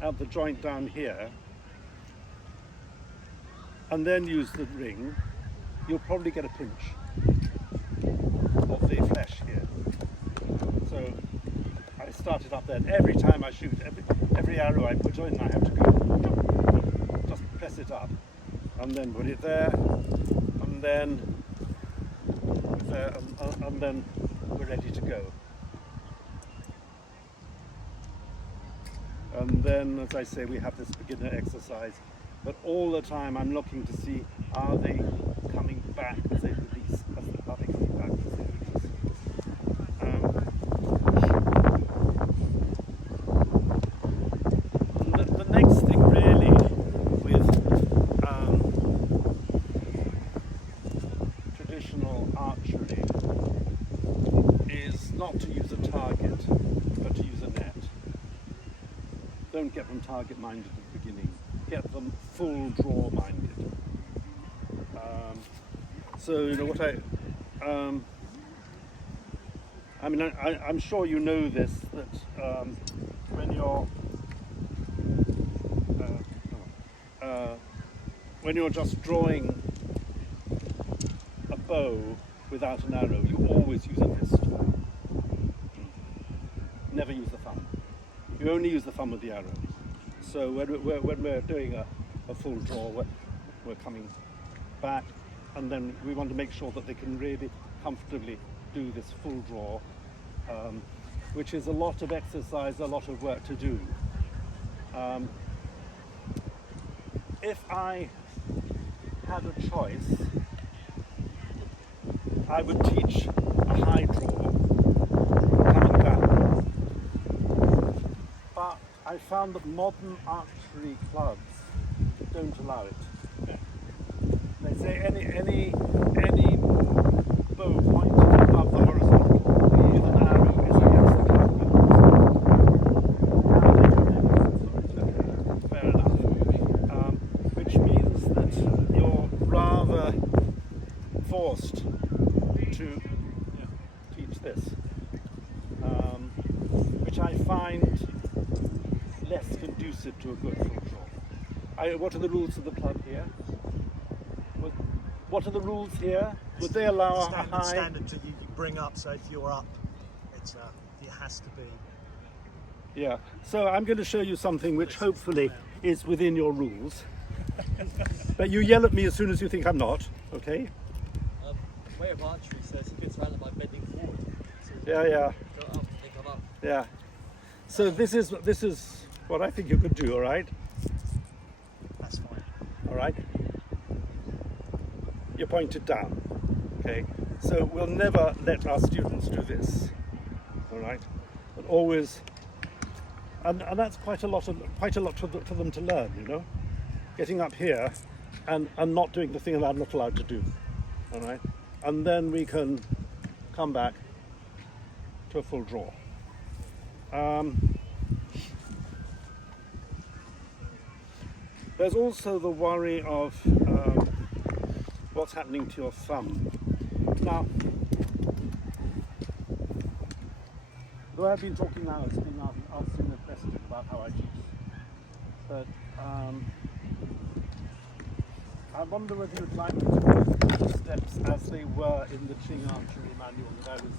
at the joint down here, and then use the ring, you'll probably get a pinch of the flesh here. So I start it up there, and every time I shoot, every arrow I put in, I have to go, just press it up, and then put it there, and then there, and then we're ready to go. And then, as I say, we have this beginner exercise. But all the time I'm looking to see, are they coming back as they release? Are they coming back as they release? The next thing really with traditional archery is not to use a target, but to use a net. Don't get them target minded at the beginning. Get them full draw minded. So you know what I'm sure you know this, that when you're just drawing a bow without an arrow, you always use a fist. Never use the thumb. You only use the thumb of the arrow. So when we're doing a full draw, we're coming back, and then we want to make sure that they can really comfortably do this full draw, which is a lot of exercise, a lot of work to do. If I had a choice, I would teach a high draw coming back. But I found that modern archery clubs don't allow it. They say any bow pointed above the horizontal with an arrow is against the club. Okay, fair enough. Which means that you're rather forced to teach this, which I find less conducive to a good full draw. What are the rules of the club here? What are the rules here? Would they allow a high? Standard you bring up, so if you're up, it has to be. Yeah, so I'm going to show you something which hopefully is within your rules. But you yell at me as soon as you think I'm not, okay? Way of archery says he gets around by bending forward. So Yeah. Go up, they come up. Yeah. So this is what I think you could do, all right? That's fine. All right? You're pointed down, okay? So we'll never let our students do this, all right? But always, and that's quite a lot for them to learn, you know? Getting up here and not doing the thing that I'm not allowed to do, all right? And then we can come back to a full draw. There's also the worry of what's happening to your thumb. Now, Though I've been talking now, it's been asking a question about how I teach. But I wonder whether you'd like me to go through the steps as they were in the Qing Archery manual that I was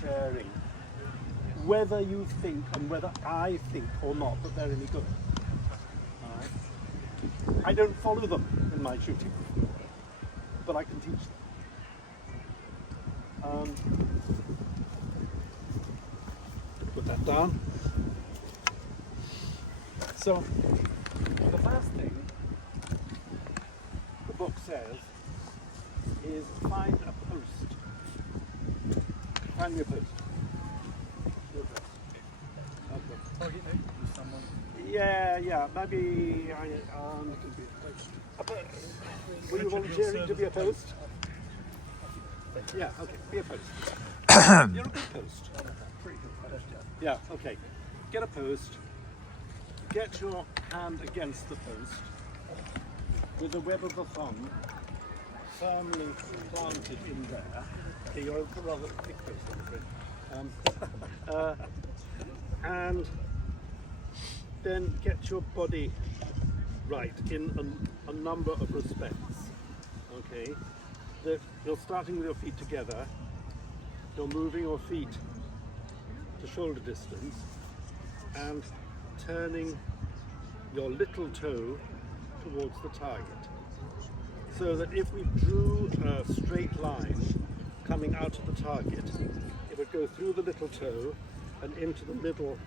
sharing. Whether you think, and whether I think or not, that they're any good. All right? I don't follow them in my shooting, but I can teach them. Put that down. So, the first thing the book says is find a post. Find me a post. Your post. Okay. Yeah, maybe were you volunteering to be a post? Yeah, okay, be a post. You're a good post. Pretty good post, yeah. Yeah, okay. Get a post. Get your hand against the post with the web of the thumb firmly planted in there. Okay, you're a rather thick post, I'm afraid. And then get your body right in a number of respects. Okay, that you're starting with your feet together. You're moving your feet to shoulder distance and turning your little toe towards the target. So that if we drew a straight line coming out of the target, it would go through the little toe and into the middle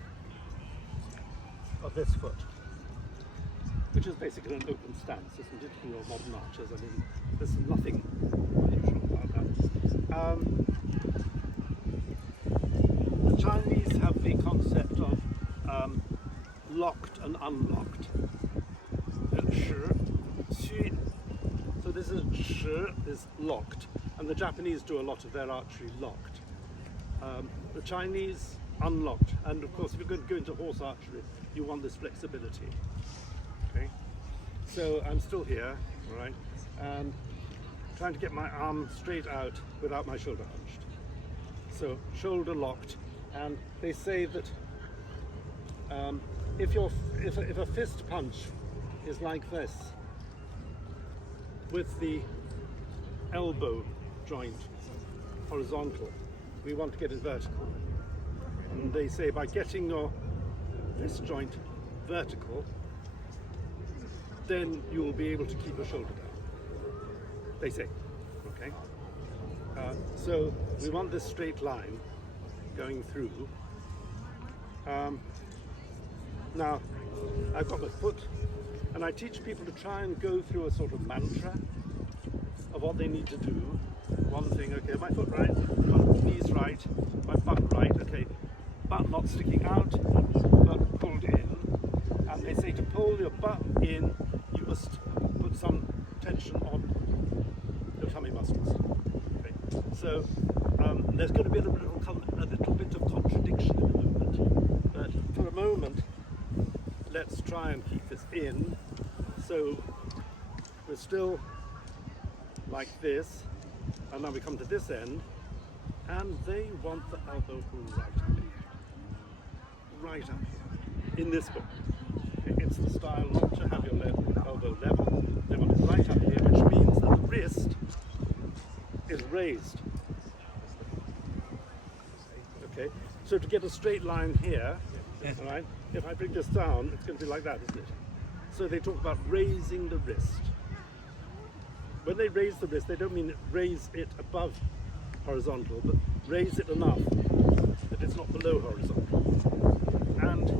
of this foot, which is basically an open stance, isn't it, for your modern archers? I mean, there's nothing unusual about that. The Chinese have the concept of locked and unlocked. So this is shi is locked, and the Japanese do a lot of their archery locked. The Chinese unlocked, and of course if you're going to go into horse archery, you want this flexibility. Okay, so I'm still here, all right, and trying to get my arm straight out without my shoulder hunched. So shoulder locked, and they say that if a fist punch is like this, with the elbow joint horizontal, we want to get it vertical. And they say by getting your fist joint vertical, then you will be able to keep your shoulder down. They say, okay? So we want this straight line going through. Now, I've got my foot, and I teach people to try and go through a sort of mantra of what they need to do. One thing, okay, my foot right, my knees right, my butt right, okay, butt not sticking out, but pulled in. And they say to pull your butt in, you must put some tension on your tummy muscles. Okay. So there's going to be a little bit of contradiction in the movement, but for a moment, let's try and keep this in. So we're still like this, and now we come to this end, and they want the elbow right up here. Right up here. In this book. It's the style not to have your elbow level, they want it right up here, which means that the wrist is raised. Okay, so to get a straight line here, all right, if I bring this down, it's going to be like that, isn't it? So they talk about raising the wrist. When they raise the wrist, they don't mean raise it above horizontal, but raise it enough that it's not below horizontal. And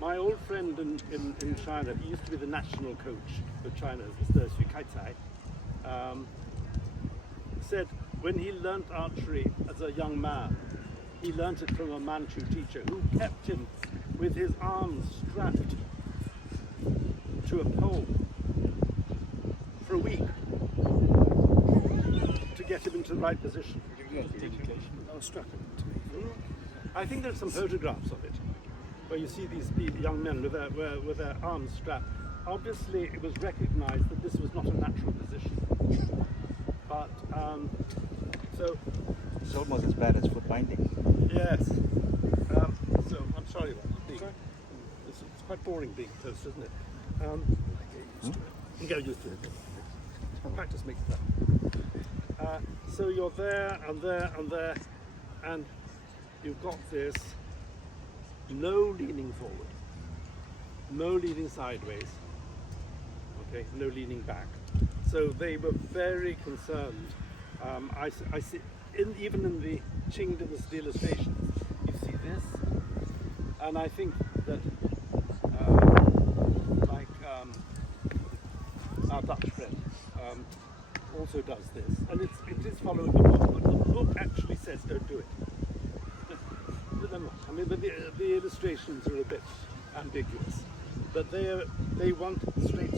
my old friend in China, he used to be the national coach of China, Mr. Xu Kaicai, said when he learnt archery as a young man, he learnt it from a Manchu teacher who kept him with his arms strapped to a pole for a week to get him into the right position. I think there's some photographs of it where you see these young men with their arms strapped. Obviously, it was recognized that this was not a natural position. But so It's almost as bad as foot binding. Yes. So I'm sorry about being. It's quite boring being close, isn't it? You get used to it. Practice makes that. So you're there and there and there, and you've got this. No leaning forward. No leaning sideways. Okay. No leaning back. So they were very concerned. I see. Even in the Qing dynasty illustrations, you see this, and I think that our Dutch friend also does this, and it is following the book, but the book actually says don't do it. I mean, the illustrations are a bit ambiguous, but they want straight.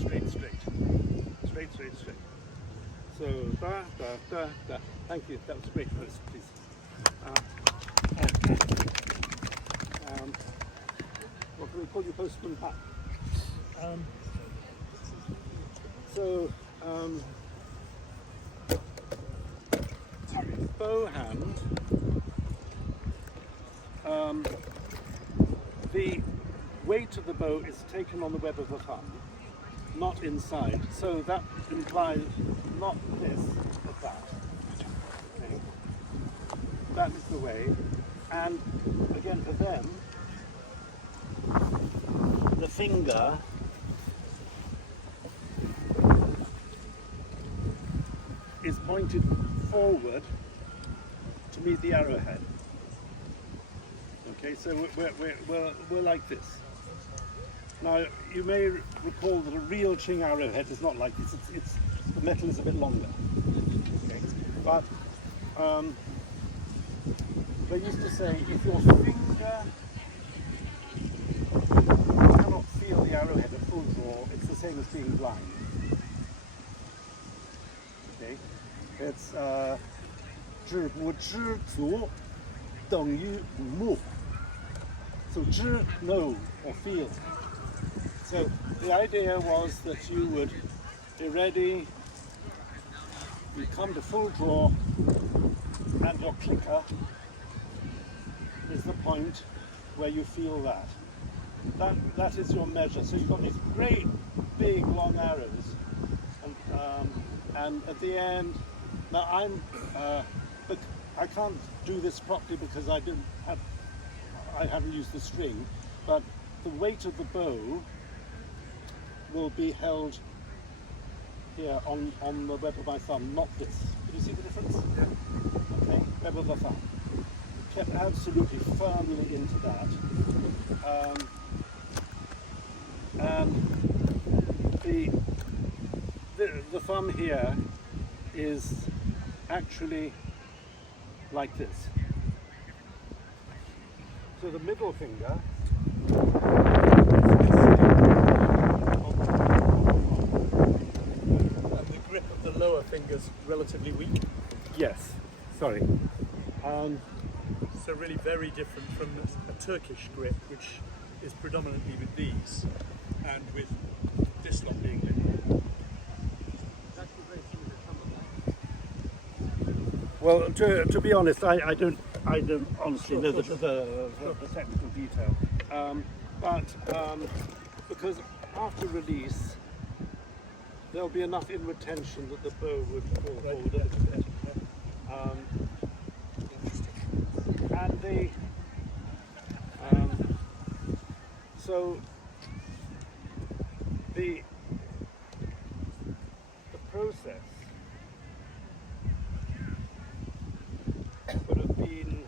So da. Thank you. That was great, Chris. Please. What can we call you, postman back? So bow hand. The weight of the bow is taken on the web of the thumb, not inside. So that implies not this, but that. Okay. That is the way. And again, for them, the finger is pointed forward to meet the arrowhead. Okay, so we're like this. Now, you may recall that a real Qing arrowhead is not like this. The metal is a bit longer. Okay, but they used to say if your finger cannot feel the arrowhead at full draw, it's the same as being blind. Okay, it's 知不知足等于无目. So 知 know or feel. So the idea was that you would be ready, you come to full draw, and your clicker is the point where you feel that. That is your measure. So you've got these great, big, long arrows, and at the end, now I can't do this properly because I haven't used the string, but the weight of the bow will be held here on the web of my thumb, not this. Can you see the difference? Yeah. Okay, web of the thumb. Kept absolutely firmly into that. And the thumb here is actually like this. So the middle finger And the grip of the lower finger's relatively weak. Yes, sorry. So really very different from a Turkish grip, which is predominantly with these, and with this lot being there. Well, to be honest, I don't honestly know the technical detail, but because after release there'll be enough inward tension that the bow would fall forward a little bit, and so the process would have been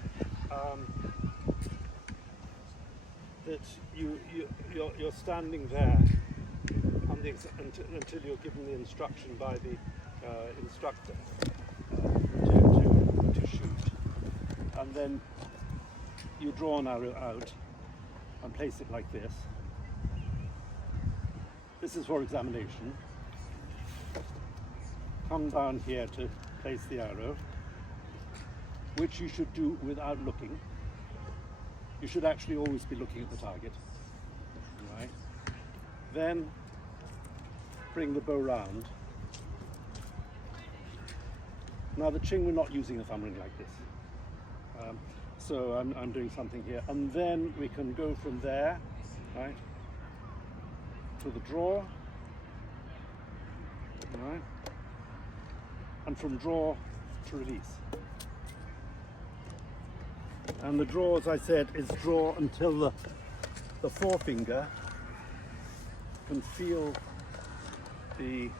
that you're standing there until you're given the instruction by the instructor to shoot, and then you draw an arrow out and place it like this. This is for examination. Come down here to place the arrow, which you should do without looking. You should actually always be looking at the target. Right. Then bring the bow round. Now the Qing were not using a thumb ring like this. So I'm doing something here, and then we can go from there, right, to the draw, right, and from draw to release. And the draw, as I said, is draw until the forefinger can feel the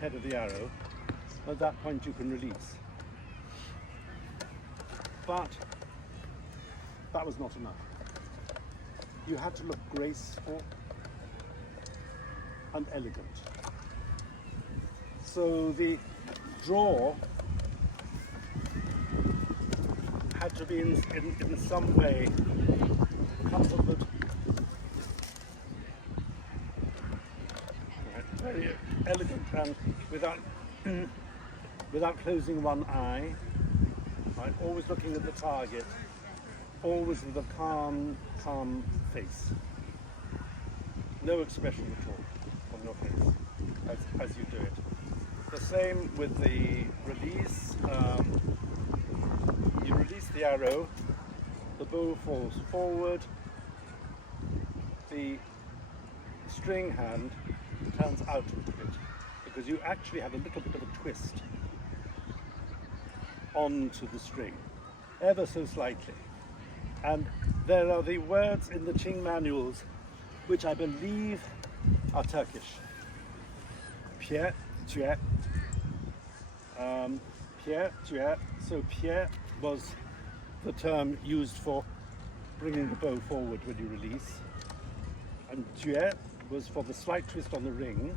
head of the arrow. At that point you can release. But that was not enough. You had to look graceful and elegant. So the draw had to be in some way coupled, very elegant and without closing one eye, right? Always looking at the target, always with a calm face. No expression at all on your face as you do it. The same with the release. You release the arrow, the bow falls forward, the string hand turns out a bit because you actually have a little bit of a twist onto the string, ever so slightly. And there are the words in the Qing manuals which I believe are Turkish. Pie, jue. Pie, jue. So pie was the term used for bringing the bow forward when you release. And jue was for the slight twist on the ring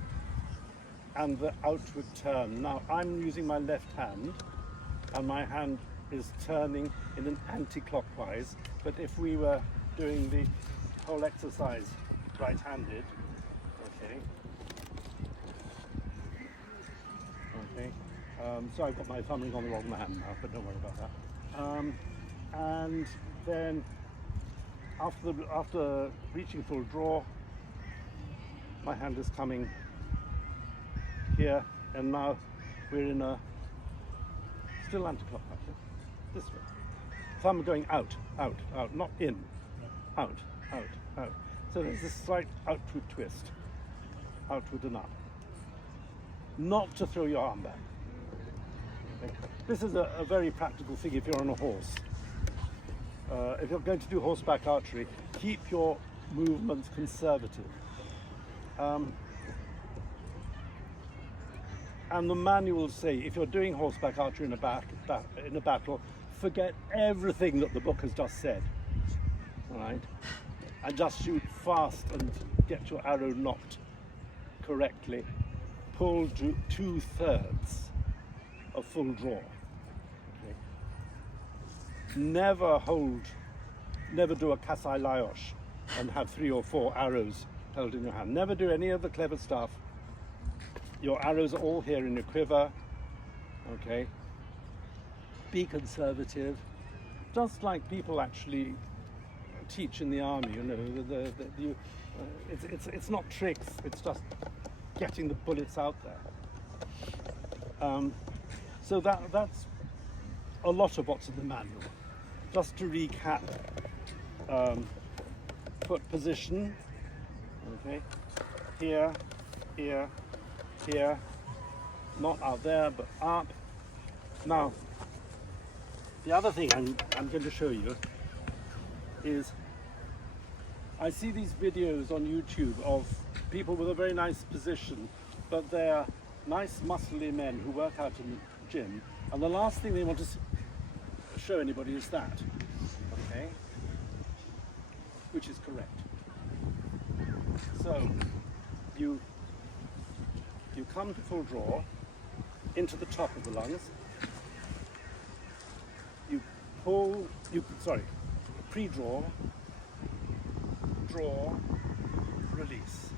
and the outward turn. Now I'm using my left hand and my hand is turning in an anti-clockwise, but if we were doing the whole exercise right-handed, okay, so I've got my thumbring on the wrong man now, but don't worry about that. And then after reaching full draw, my hand is coming here, and now we're in a still anti-clockwise, this way. Thumb going out, out, out, not in, out, out, out. So there's this slight outward twist, outward and up. Not to throw your arm back. Okay. This is a very practical thing if you're on a horse. If you're going to do horseback archery, keep your movements conservative. And the manuals say if you're doing horseback archery in a battle, forget everything that the book has just said, all right? And just shoot fast and get your arrow knocked correctly. Pull to 2/3 of full draw. Okay. Never do a kasai laosh and have 3 or 4 arrows held in your hand. Never do any of the clever stuff. Your arrows are all here in your quiver, okay? Be conservative, just like people actually teach in the army, you know, it's not tricks, it's just getting the bullets out there. So that's a lot of what's in the manual. Just to recap, foot position, okay, here, here, here, not out there, but up. Now, the other thing I'm going to show you is I see these videos on YouTube of people with a very nice position, but they're nice muscly men who work out in the gym, and the last thing they want to show anybody is that, okay? Which is correct. So, you come to full draw, into the top of the lungs, you pull, pre-draw, draw, release.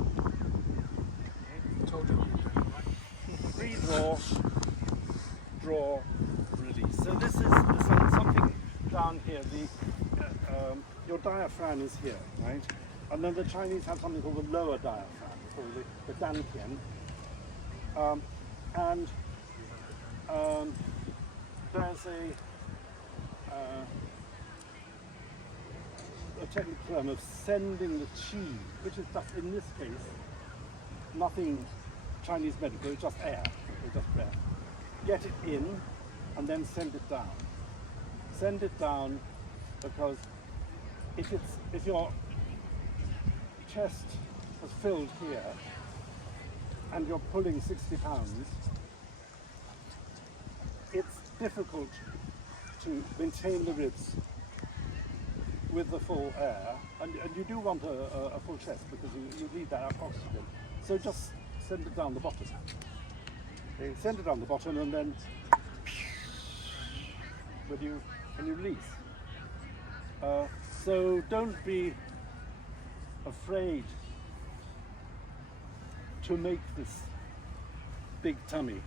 Okay. Told you what you're doing, right? Pre-draw, draw, release. So this is something down here. Your diaphragm is here, right? And then the Chinese have something called the lower diaphragm, called the dantian. There's a technical term of sending the chi, which is just in this case nothing Chinese medical, it's just air, it's just breath. Get it in and then send it down. Send it down because if your chest has filled here and you're pulling 60 pounds, it's difficult to maintain the ribs with the full air, and you do want a full chest because you need that oxygen. So just send it down the bottom. Okay, send it down the bottom, and then when you release. So don't be afraid to make this big tummy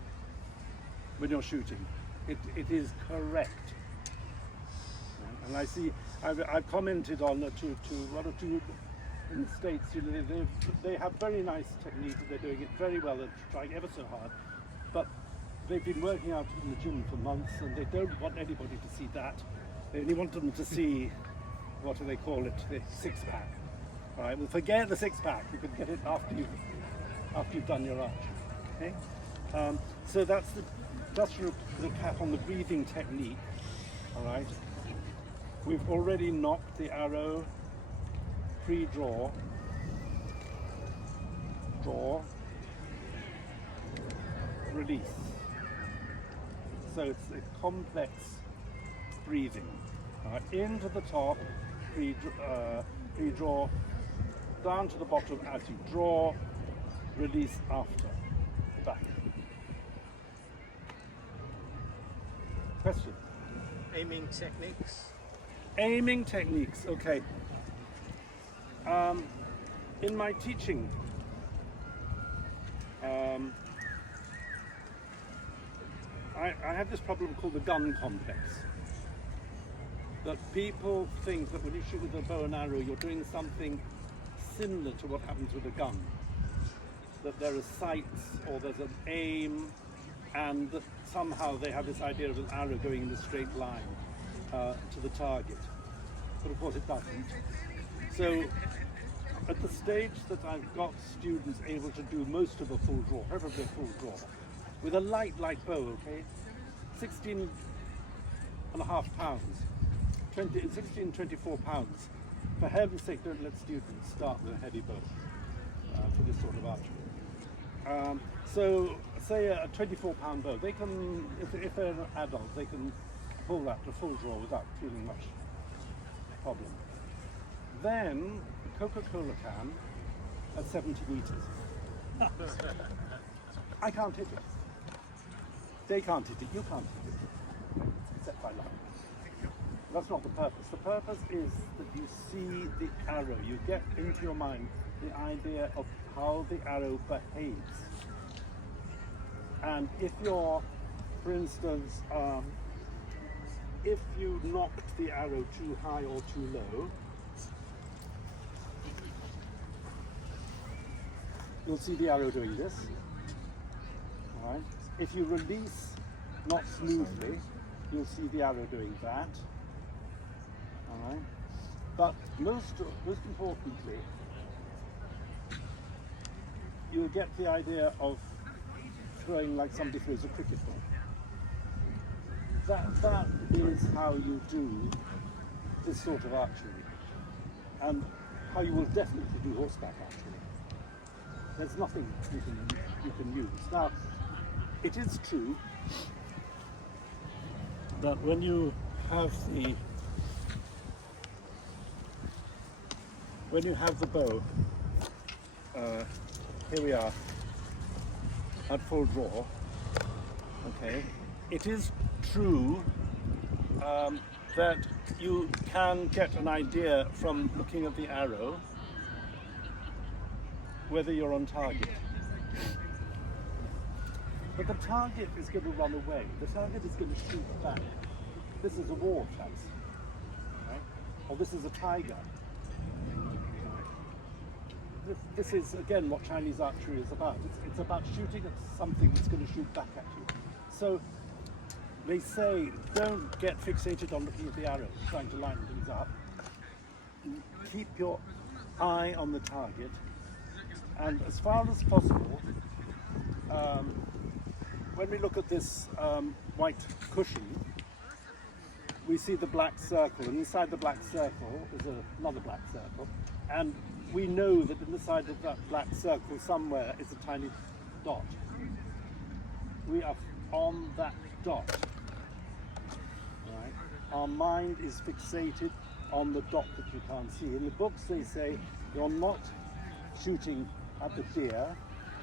when you're shooting. It is correct. And I see, I've commented on to one or two in the States, you know, they have very nice technique, they're doing it very well, they're trying ever so hard, but they've been working out in the gym for months and they don't want anybody to see that. They only want them to see, what do they call it, the six-pack. All right, well forget the six-pack, you can get it after you've done your arch. Okay? So that's just to recap on the breathing technique. All right. We've already knocked the arrow, pre-draw, draw, release. So it's a complex breathing. Into the top, pre-draw, down to the bottom as you draw, release after, back. Question? Aiming techniques. Aiming techniques, okay. In my teaching, I have this problem called the gun complex. That people think that when you shoot with a bow and arrow, you're doing something similar to what happens with a gun. That there are sights or there's an aim, and that somehow they have this idea of an arrow going in a straight line to the target. But of course it doesn't. So at the stage that I've got students able to do most of a full draw, preferably a full draw, with a light bow, okay? 16 and a half pounds, 16, 24 pounds. For heaven's sake, don't let students start with a heavy bow for this sort of archery. So say a 24-pound bow, they can, if they're an adult, they can pull that to full draw without feeling much problem. Then a Coca-Cola can at 70 meters. I can't hit it. They can't hit it, you can't hit it, except by luck. That's not the purpose. The purpose is that you see the arrow, you get into your mind the idea of how the arrow behaves. And if you're, for instance, if you knocked the arrow too high or too low, you'll see the arrow doing this. All right. If you release not smoothly, you'll see the arrow doing that. All right. But most importantly, you'll get the idea of throwing like somebody throws a cricket ball. That is how you do this sort of archery, and how you will definitely do horseback archery. There's nothing you can use. Now, it is true that when you have the bow, here we are at full draw. Okay, it is true that you can get an idea from looking at the arrow whether you're on target. But the target is going to run away. The target is going to shoot back. This is a war, chaps. Right? Or this is a tiger. This is, again, what Chinese archery is about. It's about shooting at something that's going to shoot back at you. So they say don't get fixated on looking at the arrow, trying to line things up. Keep your eye on the target, and as far as possible, when we look at this white cushion, we see the black circle, and inside the black circle is another black circle, and we know that inside of that black circle somewhere is a tiny dot. We are on that dot. Right? Our mind is fixated on the dot that you can't see. In the books they say you're not shooting at the deer,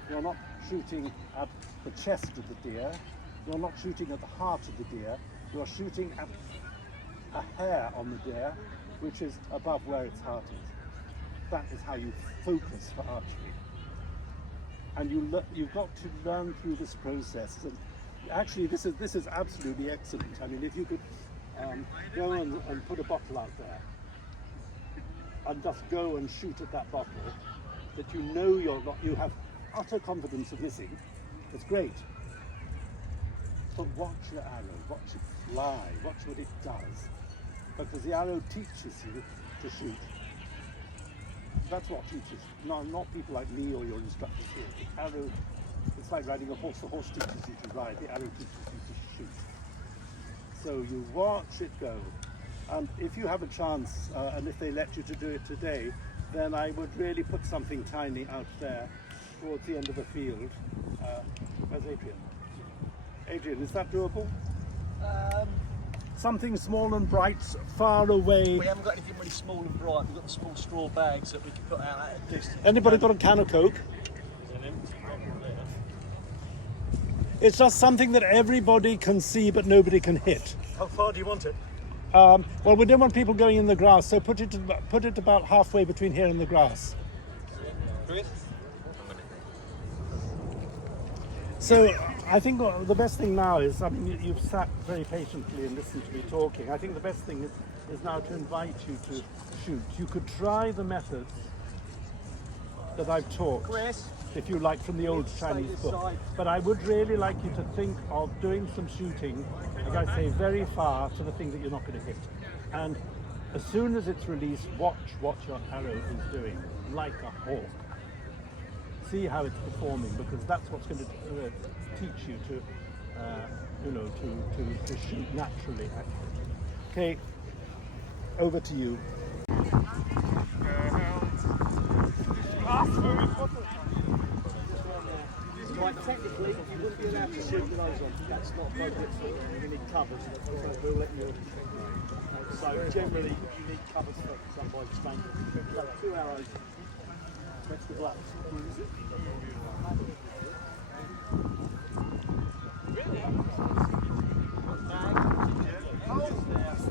you're not shooting at the chest of the deer, you're not shooting at the heart of the deer, you're shooting at a hair on the deer, which is above where its heart is. That is how you focus for archery. And you've got to learn through this process. And actually, this is absolutely excellent. I mean, if you could go and put a bottle out there and just go and shoot at that bottle that you know you have utter confidence of missing, it's great. But watch your arrow, watch it fly, watch what it does. Because the arrow teaches you to shoot. That's what teaches, not people like me or your instructors here. The arrow, it's like riding a horse. The horse teaches you to ride, the arrow teaches you to shoot. So you watch it go. And if you have a chance, and if they let you to do it today, then I would really put something tiny out there towards the end of the field. Where's Adrian? Adrian, is that doable? Something small and bright, far away. We haven't got anything really small and bright. We've got the small straw bags that we can put out at a distance. Anybody got a can of Coke? It's just something that everybody can see but nobody can hit. How far do you want it? Well, we don't want people going in the grass, so put it about halfway between here and the grass. So I think the best thing now is, I mean, you've sat very patiently and listened to me talking. I think the best thing is now to invite you to shoot. You could try the methods that I've taught, if you like, from the old Chinese book. But I would really like you to think of doing some shooting, like I say, very far to the thing that you're not going to hit. And as soon as it's released, watch what your arrow is doing, like a hawk. See how it's performing, because that's what's going to teach you to, to shoot naturally. Okay, over to you. Right, technically, you wouldn't be allowed to shoot with those on. That's not appropriate for you. You need covers. We'll let you. So generally, you need covers for somebody spanking. So 2 arrows. That's the gloves.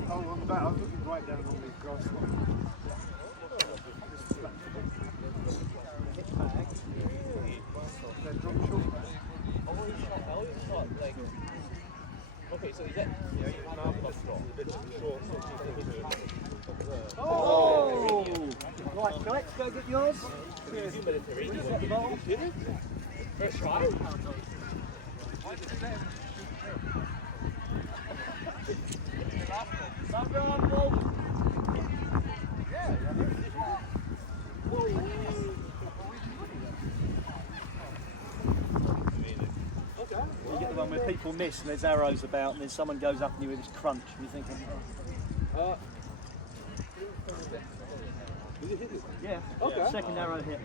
Oh, on the back, I was looking right down on the grass line. Okay, so is that? Oh! Right, Alex, go get yours. First try? You get the one where people miss and there's arrows about and then someone goes up and you hear this crunch and you're thinking, yeah, okay. Second arrow hit.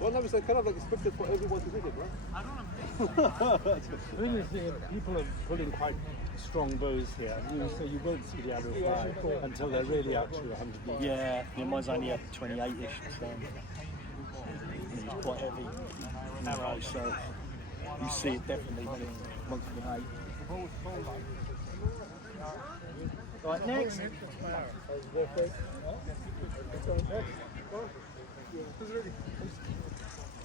Well, no, it's kind of like expected for everyone to hit it, right? The thing is, people are pulling quite strong bows here, so you won't see the arrow fly until they're really out to 100 meters. Yeah, mine's only a 28-ish, so it's quite heavy arrow, so you see it definitely when it's month and 8. Right, next.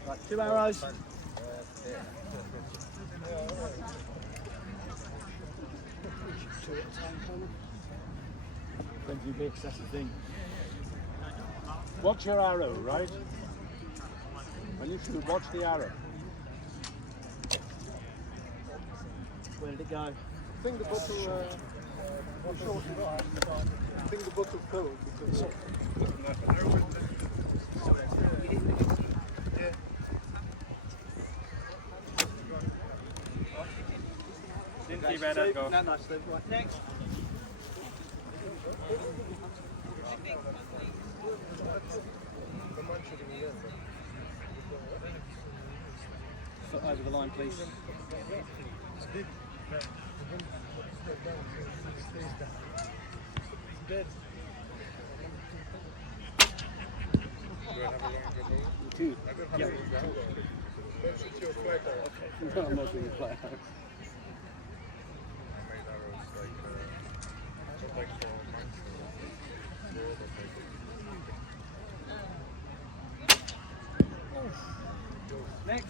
Right, 2 arrows. Plenty of mix, that's the thing. Watch your arrow, right? When you shoot, watch the arrow. Where did it go? I think the bottle, I think the bottle fell because Didn't see where that go. No, Steve. Right, next. Foot over the line, please. No, I'm not doing flat. Next.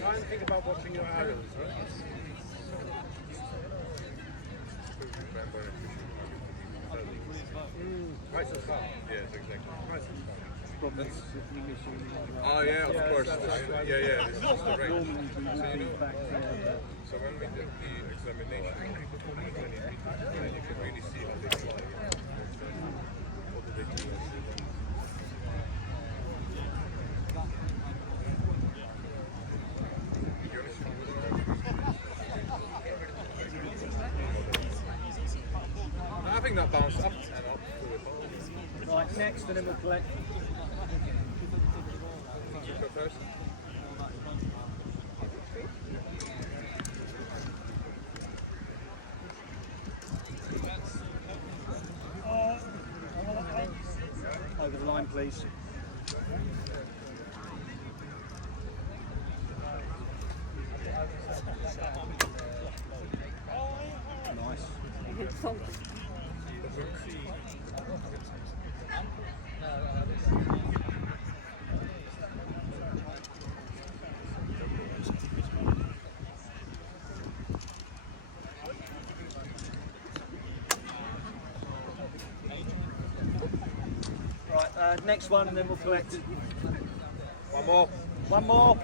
try and think about watching your arrows, right? Nice and far. Yes, exactly. Nice and far. Oh yeah, of course. Yeah, this is the range. Normally we would be back So when we did the examination, then you can really see how they fly. What do they do? I think that bounced up and up to the ball. Right, next, and then we'll collect. Go first. Over the line, please. Nice. Right, next one, and then we'll collect. One more. One more.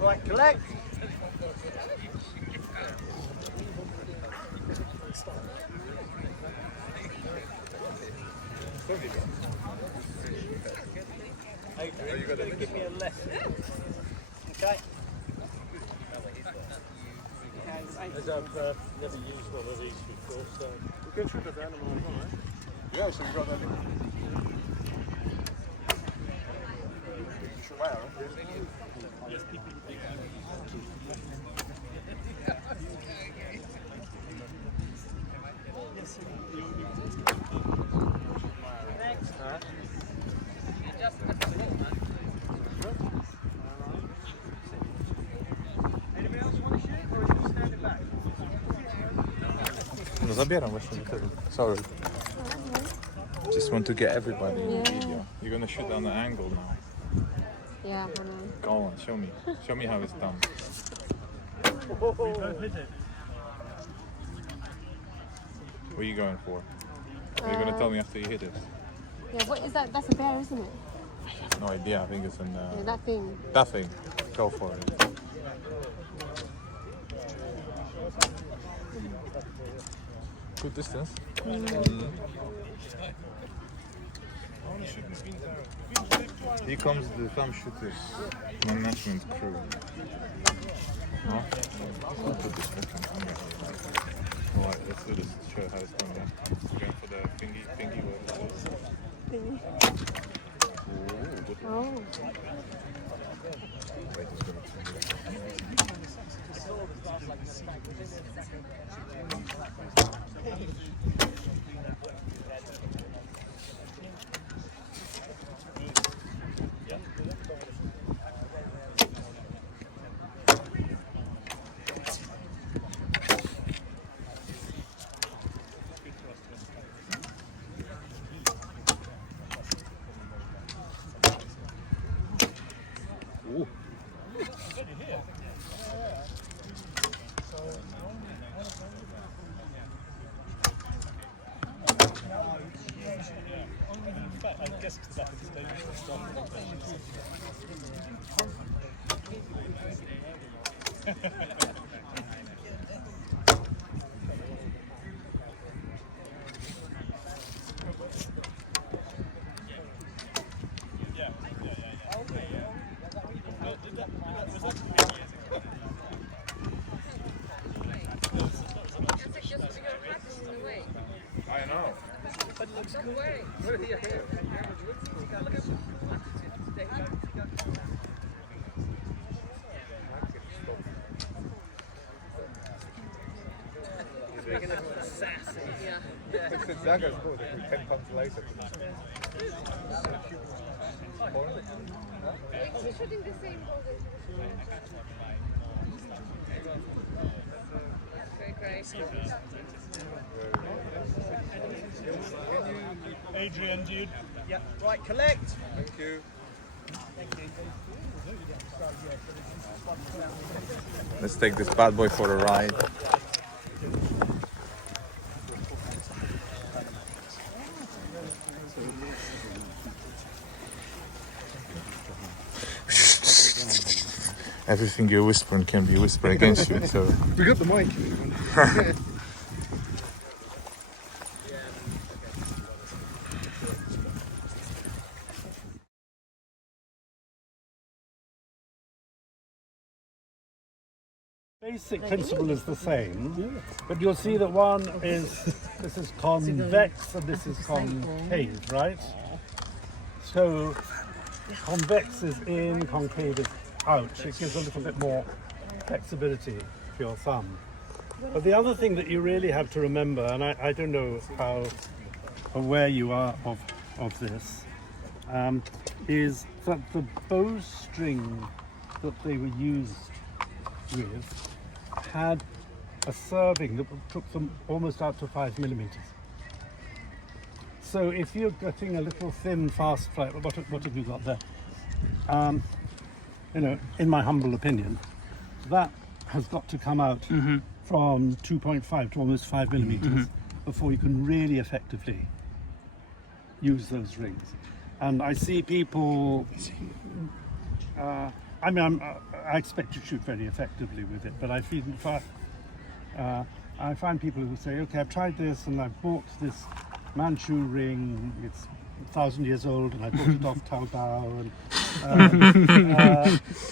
Right, collect. Adrian, you're going to give me a lesson. Okay. As I've never used one of these before, so we can trip it down and all right? Yeah, so you got that. Next. Anybody else want to shoot, or is he standing back? No zabieram właśnie do tego. Sorry. Just want to get everybody in the video. You're gonna shoot down the angle now. Yeah, I know. Go on, show me. Show me how it's done. What are you going for? Are you gonna tell me after you hit it? Yeah, what is that? That's a bear, isn't it? No idea. I think it's in Yeah, that thing. that thing. Go for it. Good distance. Here comes the thumb shooters management crew. No? I'll put this one. Alright, let's do this to show how it's going. Yeah? Going for the thingy Thingy. Ooh, good. Oh. Wait, it's gonna I guess it's the back of his baby. I know. Zaga's good if we 10 tons later. We're shooting the same poses. Very great. Adrian, dude. Yeah, right, collect. Thank you. Let's take this bad boy for a ride. Everything you're whispering can be whispered against you, so... We got the mic. Basic principle is the same, but you'll see that one is, this is convex and this is concave, right? So convex is in, concave is out. It gives a little bit more flexibility for your thumb. But the other thing that you really have to remember, and I don't know how aware you are of this, is that the bowstring that they were used with had a serving that took them almost out to 5 millimeters. So if you're getting a little thin fast flight, what have you got there? You know, in my humble opinion, that has got to come out from 2.5 to almost 5 millimeters before you can really effectively use those rings. And I see people, I mean, I expect to shoot very effectively with it, but I find people who say, okay, I've tried this and I've bought this Manchu ring, it's 1,000 years old, and I bought it off Taobao,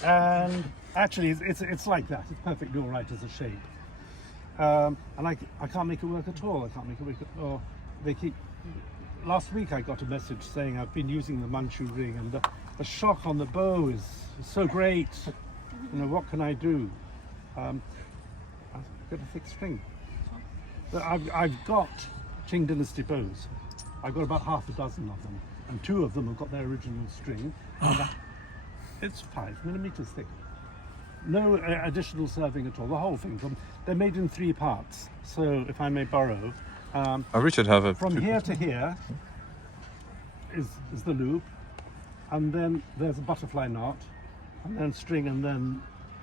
and actually it's like that. It's perfectly all right as a shape, and I can't make it work at all. I can't make it work at all. They keep. Last week I got a message saying I've been using the Manchu ring, and the shock on the bow is so great. You know, what can I do? I've got a thick string. But I've got Qing Dynasty bows. I've got about half a dozen of them, and 2 of them have got their original string. It's 5 millimeters thick. No additional serving at all. The whole thing. They're made in 3 parts. So, if I may borrow, Richard have a... from here to here is the loop, and then there's a butterfly knot, and then string, and then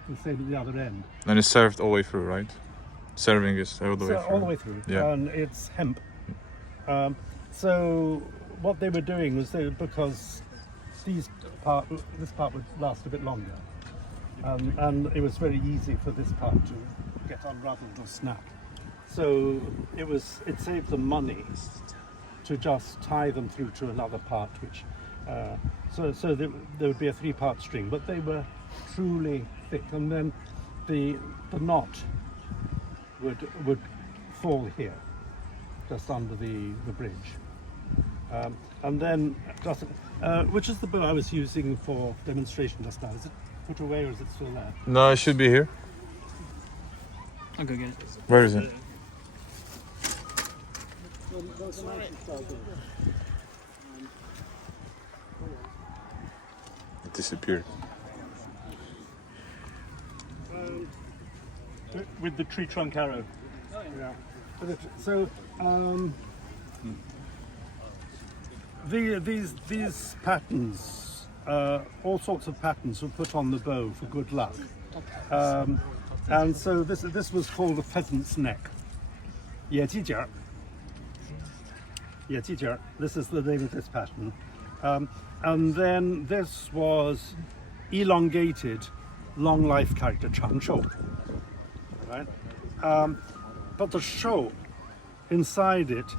the same at the other end. And it's served all the way through, right? Serving is all the way So through. all the way through, Yeah. and it's hemp. So what they were doing was because this part would last a bit longer, and it was very easy for this part to get unraveled or snap. So it saved them money to just tie them through to another part, which so there would be a 3-part string, but they were truly thick, and then the knot would fall here, just under the bridge, and then which is the bow I was using for demonstration just now? Is it put away or is it still there? No, it should be here. I'll go get it. Where is it? It disappeared. With the tree trunk arrow. Yeah. So these patterns all sorts of patterns were put on the bow for good luck. And so this was called a pheasant's neck. 野鸡节儿. This is the name of this pattern. And then this was elongated long life character, 长寿. Right? But the show inside it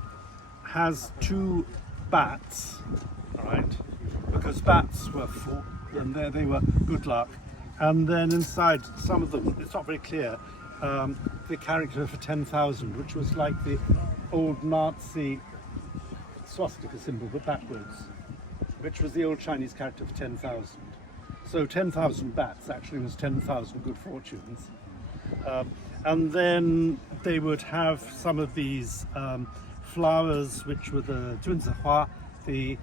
has two bats, right? Because bats were full, and there they were good luck. And then inside some of them, it's not very clear, the character for 10,000, which was like the old Nazi swastika symbol, but backwards, which was the old Chinese character for 10,000. So 10,000 bats actually was 10,000 good fortunes. And then they would have some of these flowers, which were the 君子花, the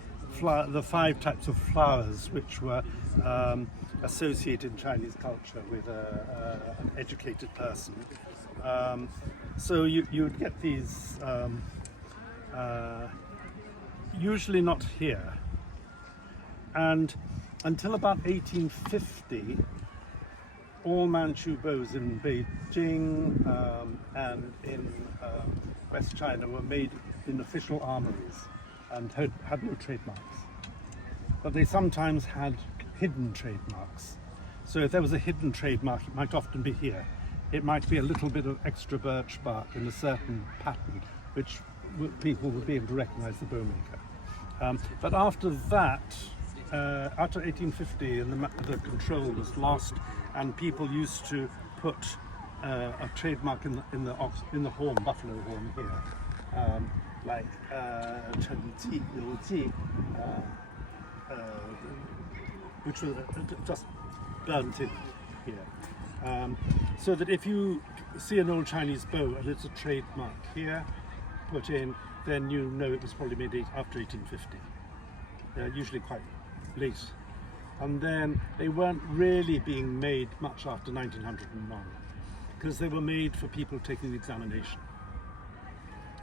5 types of flowers which were associated in Chinese culture with an educated person. So you'd get these, usually not here. And until about 1850, all Manchu bows in Beijing and in West China were made in official armories and had no trademarks. But they sometimes had hidden trademarks. So if there was a hidden trademark, it might often be here. It might be a little bit of extra birch bark in a certain pattern, which people would be able to recognize the bowmaker. But after that, after 1850, and the control was lost, and people used to put a trademark in the horn, buffalo horn here, like Chen Ji, Liu Ji, which was just burnt in here. So that if you see an old Chinese bow and it's a trademark here, put in, then you know it was probably made after 1850. Usually quite late. And then they weren't really being made much after 1901, because they were made for people taking the examination.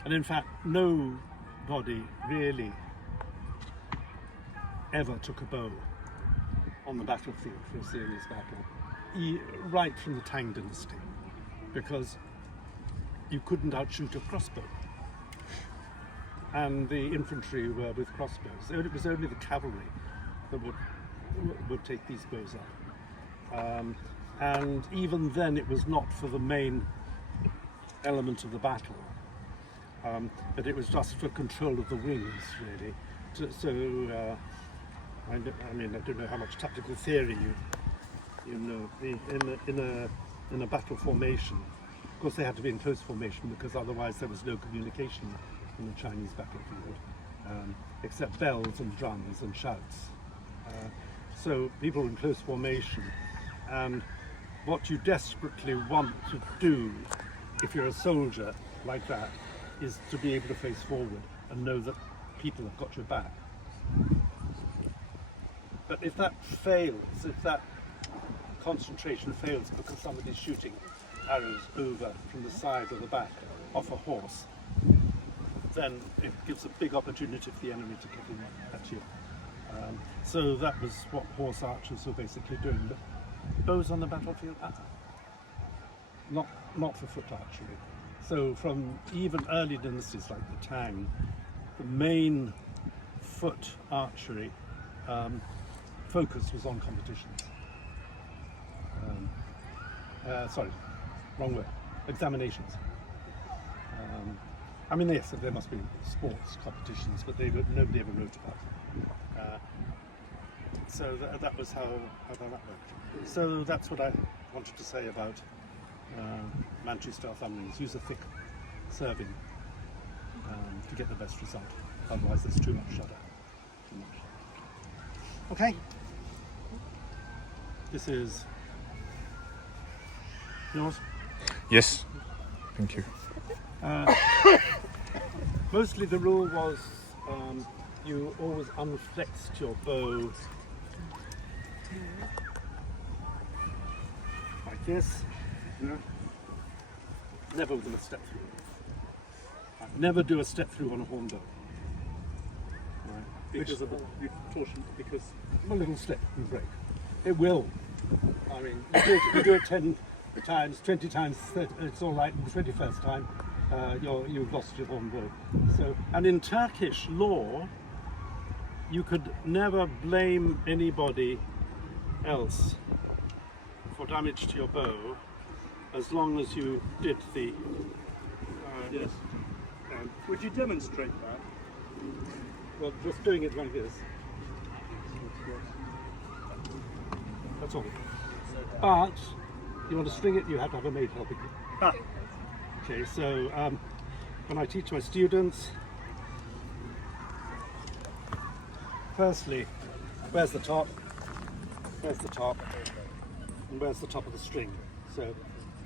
And in fact, nobody really ever took a bow on the battlefield for a serious battle, right from the Tang dynasty, because you couldn't outshoot a crossbow. And the infantry were with crossbows. It was only the cavalry that would take these bows up. And even then it was not for the main element of the battle, but it was just for control of the wings, really. I don't know how much tactical theory you know. In a battle formation, of course they had to be in close formation because otherwise there was no communication in the Chinese battlefield, except bells and drums and shouts. So people in close formation, and what you desperately want to do if you're a soldier like that is to be able to face forward and know that people have got your back. But if that fails, if that concentration fails because somebody's shooting arrows over from the side or the back off a horse, then it gives a big opportunity for the enemy to get in at you. So that was what horse archers were basically doing. But bows on the battlefield, not for foot archery. So from even early dynasties like the Tang, the main foot archery focus was on competitions. Sorry, wrong word. Examinations. I mean, yes, there must be sports competitions, but nobody ever wrote about them. So that was how that worked. So that's what I wanted to say about Manchu style thumbrings. Use a thick serving to get the best result. Otherwise, there's too much shudder. Too much. Okay. This is yours. Yes, thank you. Mostly the rule was you always unflexed your bow like this, never with a step through. Never do a step through on a horn bow. Right. because of the torsion, because a little slip and break. It will. I mean, you do it 10 times, 20 times, 30, it's all right. The 21st time, you've lost your horn bow. So, and in Turkish law, you could never blame anybody else for damage to your bow, as long as you did the. yes. Would you demonstrate that? Well, just doing it like this. That's all. But you want to string it, you have to have a maid helping you. Ah. Okay, so when I teach my students, firstly, where's the top? Where's the top? And where's the top of the string? So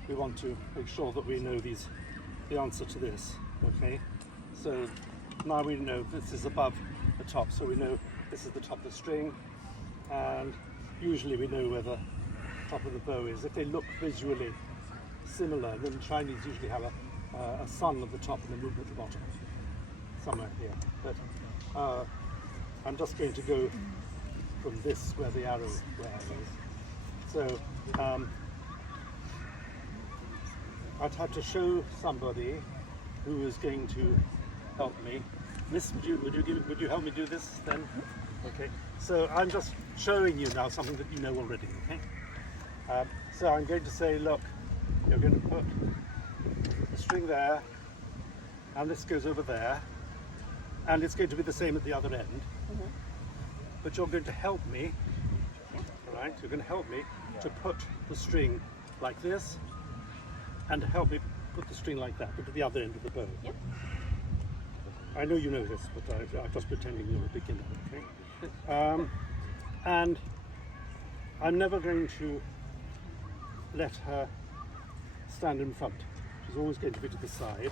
we want to make sure that we know the answer to this. Okay, so now we know this is above the top, so we know this is the top of the string, and usually we know where the top of the bow is. If they look visually similar, then Chinese usually have a sun at the top and a moon at the bottom, somewhere here. But I'm just going to go from this where the arrow is. So I'd have to show somebody who is going to help me. Would you help me do this then? Okay. So I'm just showing you now something that you know already. Okay. So I'm going to say, look, you're going to put the string there, and this goes over there, and it's going to be the same at the other end. But you're going to help me. All right. You're going to help me to put the string like this, and help me put the string like that, but at the other end of the bow. Yep. I know you know this, but I'm just pretending you're a beginner, okay? And I'm never going to let her stand in front. She's always going to be to the side.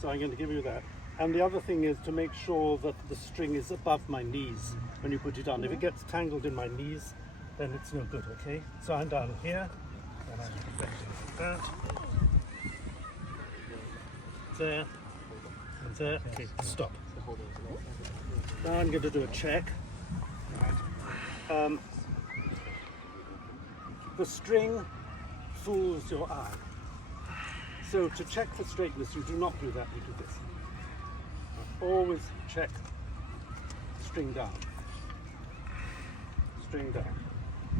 So I'm going to give you that. And the other thing is to make sure that the string is above my knees when you put it on. If it gets tangled in my knees, then it's no good, okay? So I'm down here, and I'm like that. There. And there. Okay, stop. Now I'm going to do a check. The string fools your eye. So to check for straightness, you do not do that, you do this. Always check string down. String down.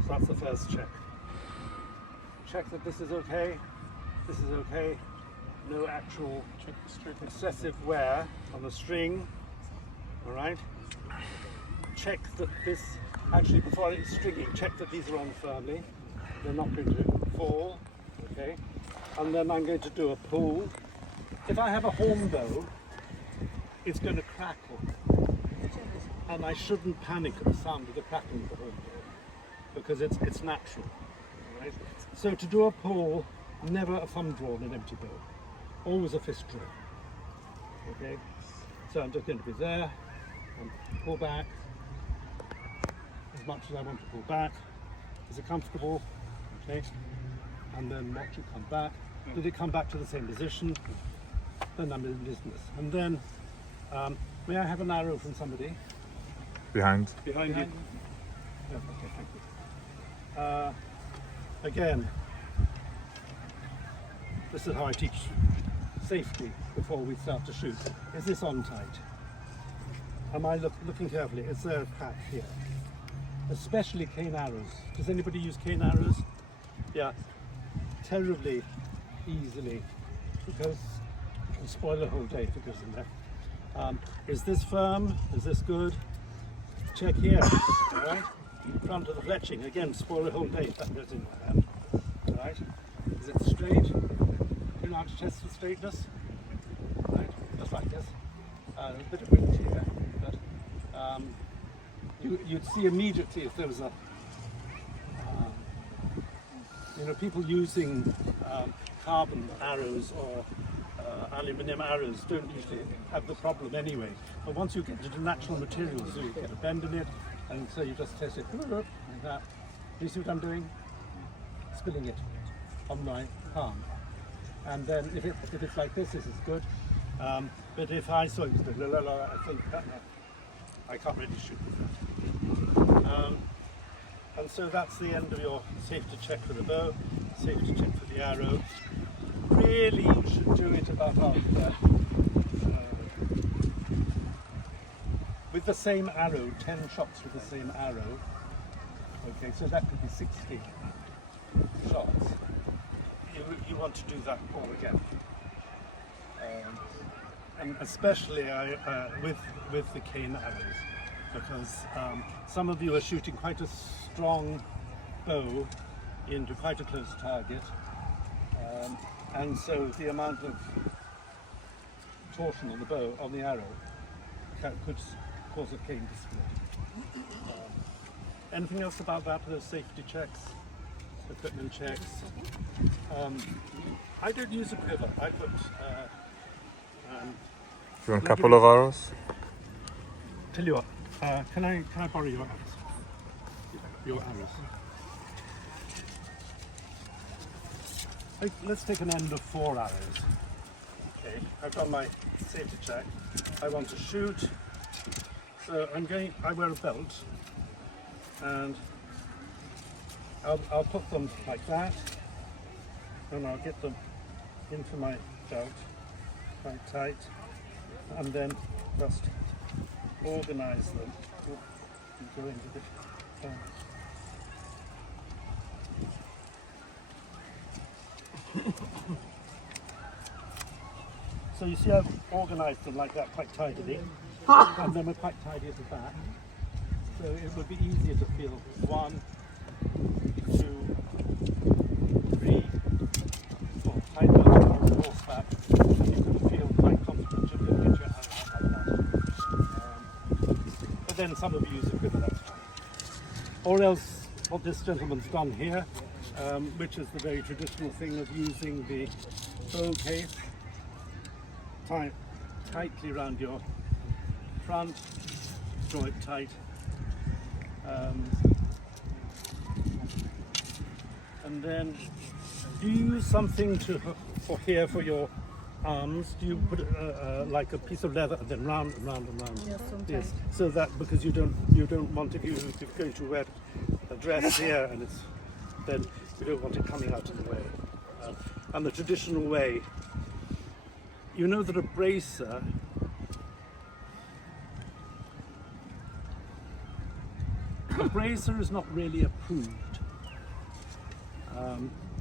So that's the first check. Check that this is okay. This is okay. No actual excessive wear on the string. All right. Check that this, actually before it's stringing, check that these are on firmly. They're not going to fall. Okay. And then I'm going to do a pull. If I have a horn bow, it's going to crackle. And I shouldn't panic at the sound of the crackling of the horn bow, because it's natural. All right. So to do a pull, never a thumb draw on an empty bow. Always a fist draw. Okay, so I'm just going to be there and pull back as much as I want to pull back. Is it comfortable? Okay, and then watch it come back. Did it come back to the same position? Then I'm in business. And then, may I have an arrow from somebody? Behind. Behind you. Yeah, okay, thank you. Again, this is how I teach safety before we start to shoot. Is this on tight? Am I looking carefully? Is there a crack here? Especially cane arrows. Does anybody use cane arrows? Yeah, terribly easily, because it can spoil a whole day if it goes in there. Is this firm? Is this good? Check here, all right? Front of the fletching, again, spoil a whole day if that goes in like that. All right? Is it straight? Do you know how to test the straightness? Right, just like this. A bit of wind here, but you'd see immediately if there was a, people using carbon arrows or aluminium arrows don't usually have the problem anyway. But once you get into natural materials, you get a bend in it, and so you just test it like that. Do you see what I'm doing? Spilling it on my palm. And then if it's like this is good. But if I saw it was good, I think I can't really shoot with that. And so that's the end of your safety check for the bow, safety check for the arrow. Really, you should do it about after, with the same arrow, 10 shots with the same arrow. Okay, so that could be 60 shots. You want to do that all again. And especially with the cane arrows, because some of you are shooting quite a strong bow into quite a close target, and so the amount of torsion on the bow, on the arrow, could cause a cane to split. Anything else about that? Those safety checks, equipment checks. I don't use a quiver. I put. You want a couple of arrows? Tell you what. Can I borrow your arrows? Your arrows. Let's take an end of 4 arrows. Okay. I've done my safety check. I want to shoot. So I wear a belt, and I'll put them like that, and I'll get them into my belt quite tight, and then just organize them. Go into the So you see I've organized them like that quite tidily, and then we're quite tidy at the back. So it would be easier to feel 1, 2, 3, 4. Tighten up on the horseback, and you can feel quite confident you can get your arrow out like that. But then some of you use a quiver, that's fine. Or else what this gentleman's done here, which is the very traditional thing of using the bow case, tie tightly around your front, draw it tight, and then do you use something for your arms? Do you put like a piece of leather and then round and round and round? Yes, sometimes. Yes, so that because you don't want if you're going to wear a dress here and then you don't want it coming out of the way. And the traditional way, you know that a bracer is not really approved.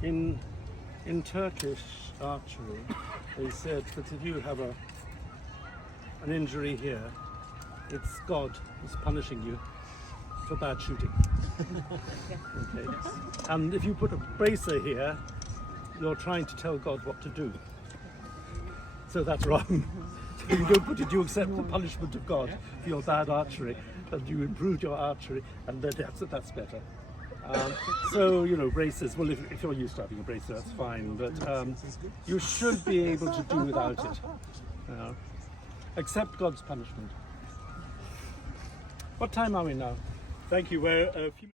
In Turkish archery, they said that if you have an injury here, it's God who's punishing you for bad shooting. Okay. And if you put a bracer here, you're trying to tell God what to do. So that's wrong. You don't put it, you accept the punishment of God for your bad archery, and you improved your archery, and then that's better. So, you know, braces, well, if you're used to having a bracer, that's fine, but you should be able to do without it. Accept God's punishment. What time are we now? Thank you. We're a few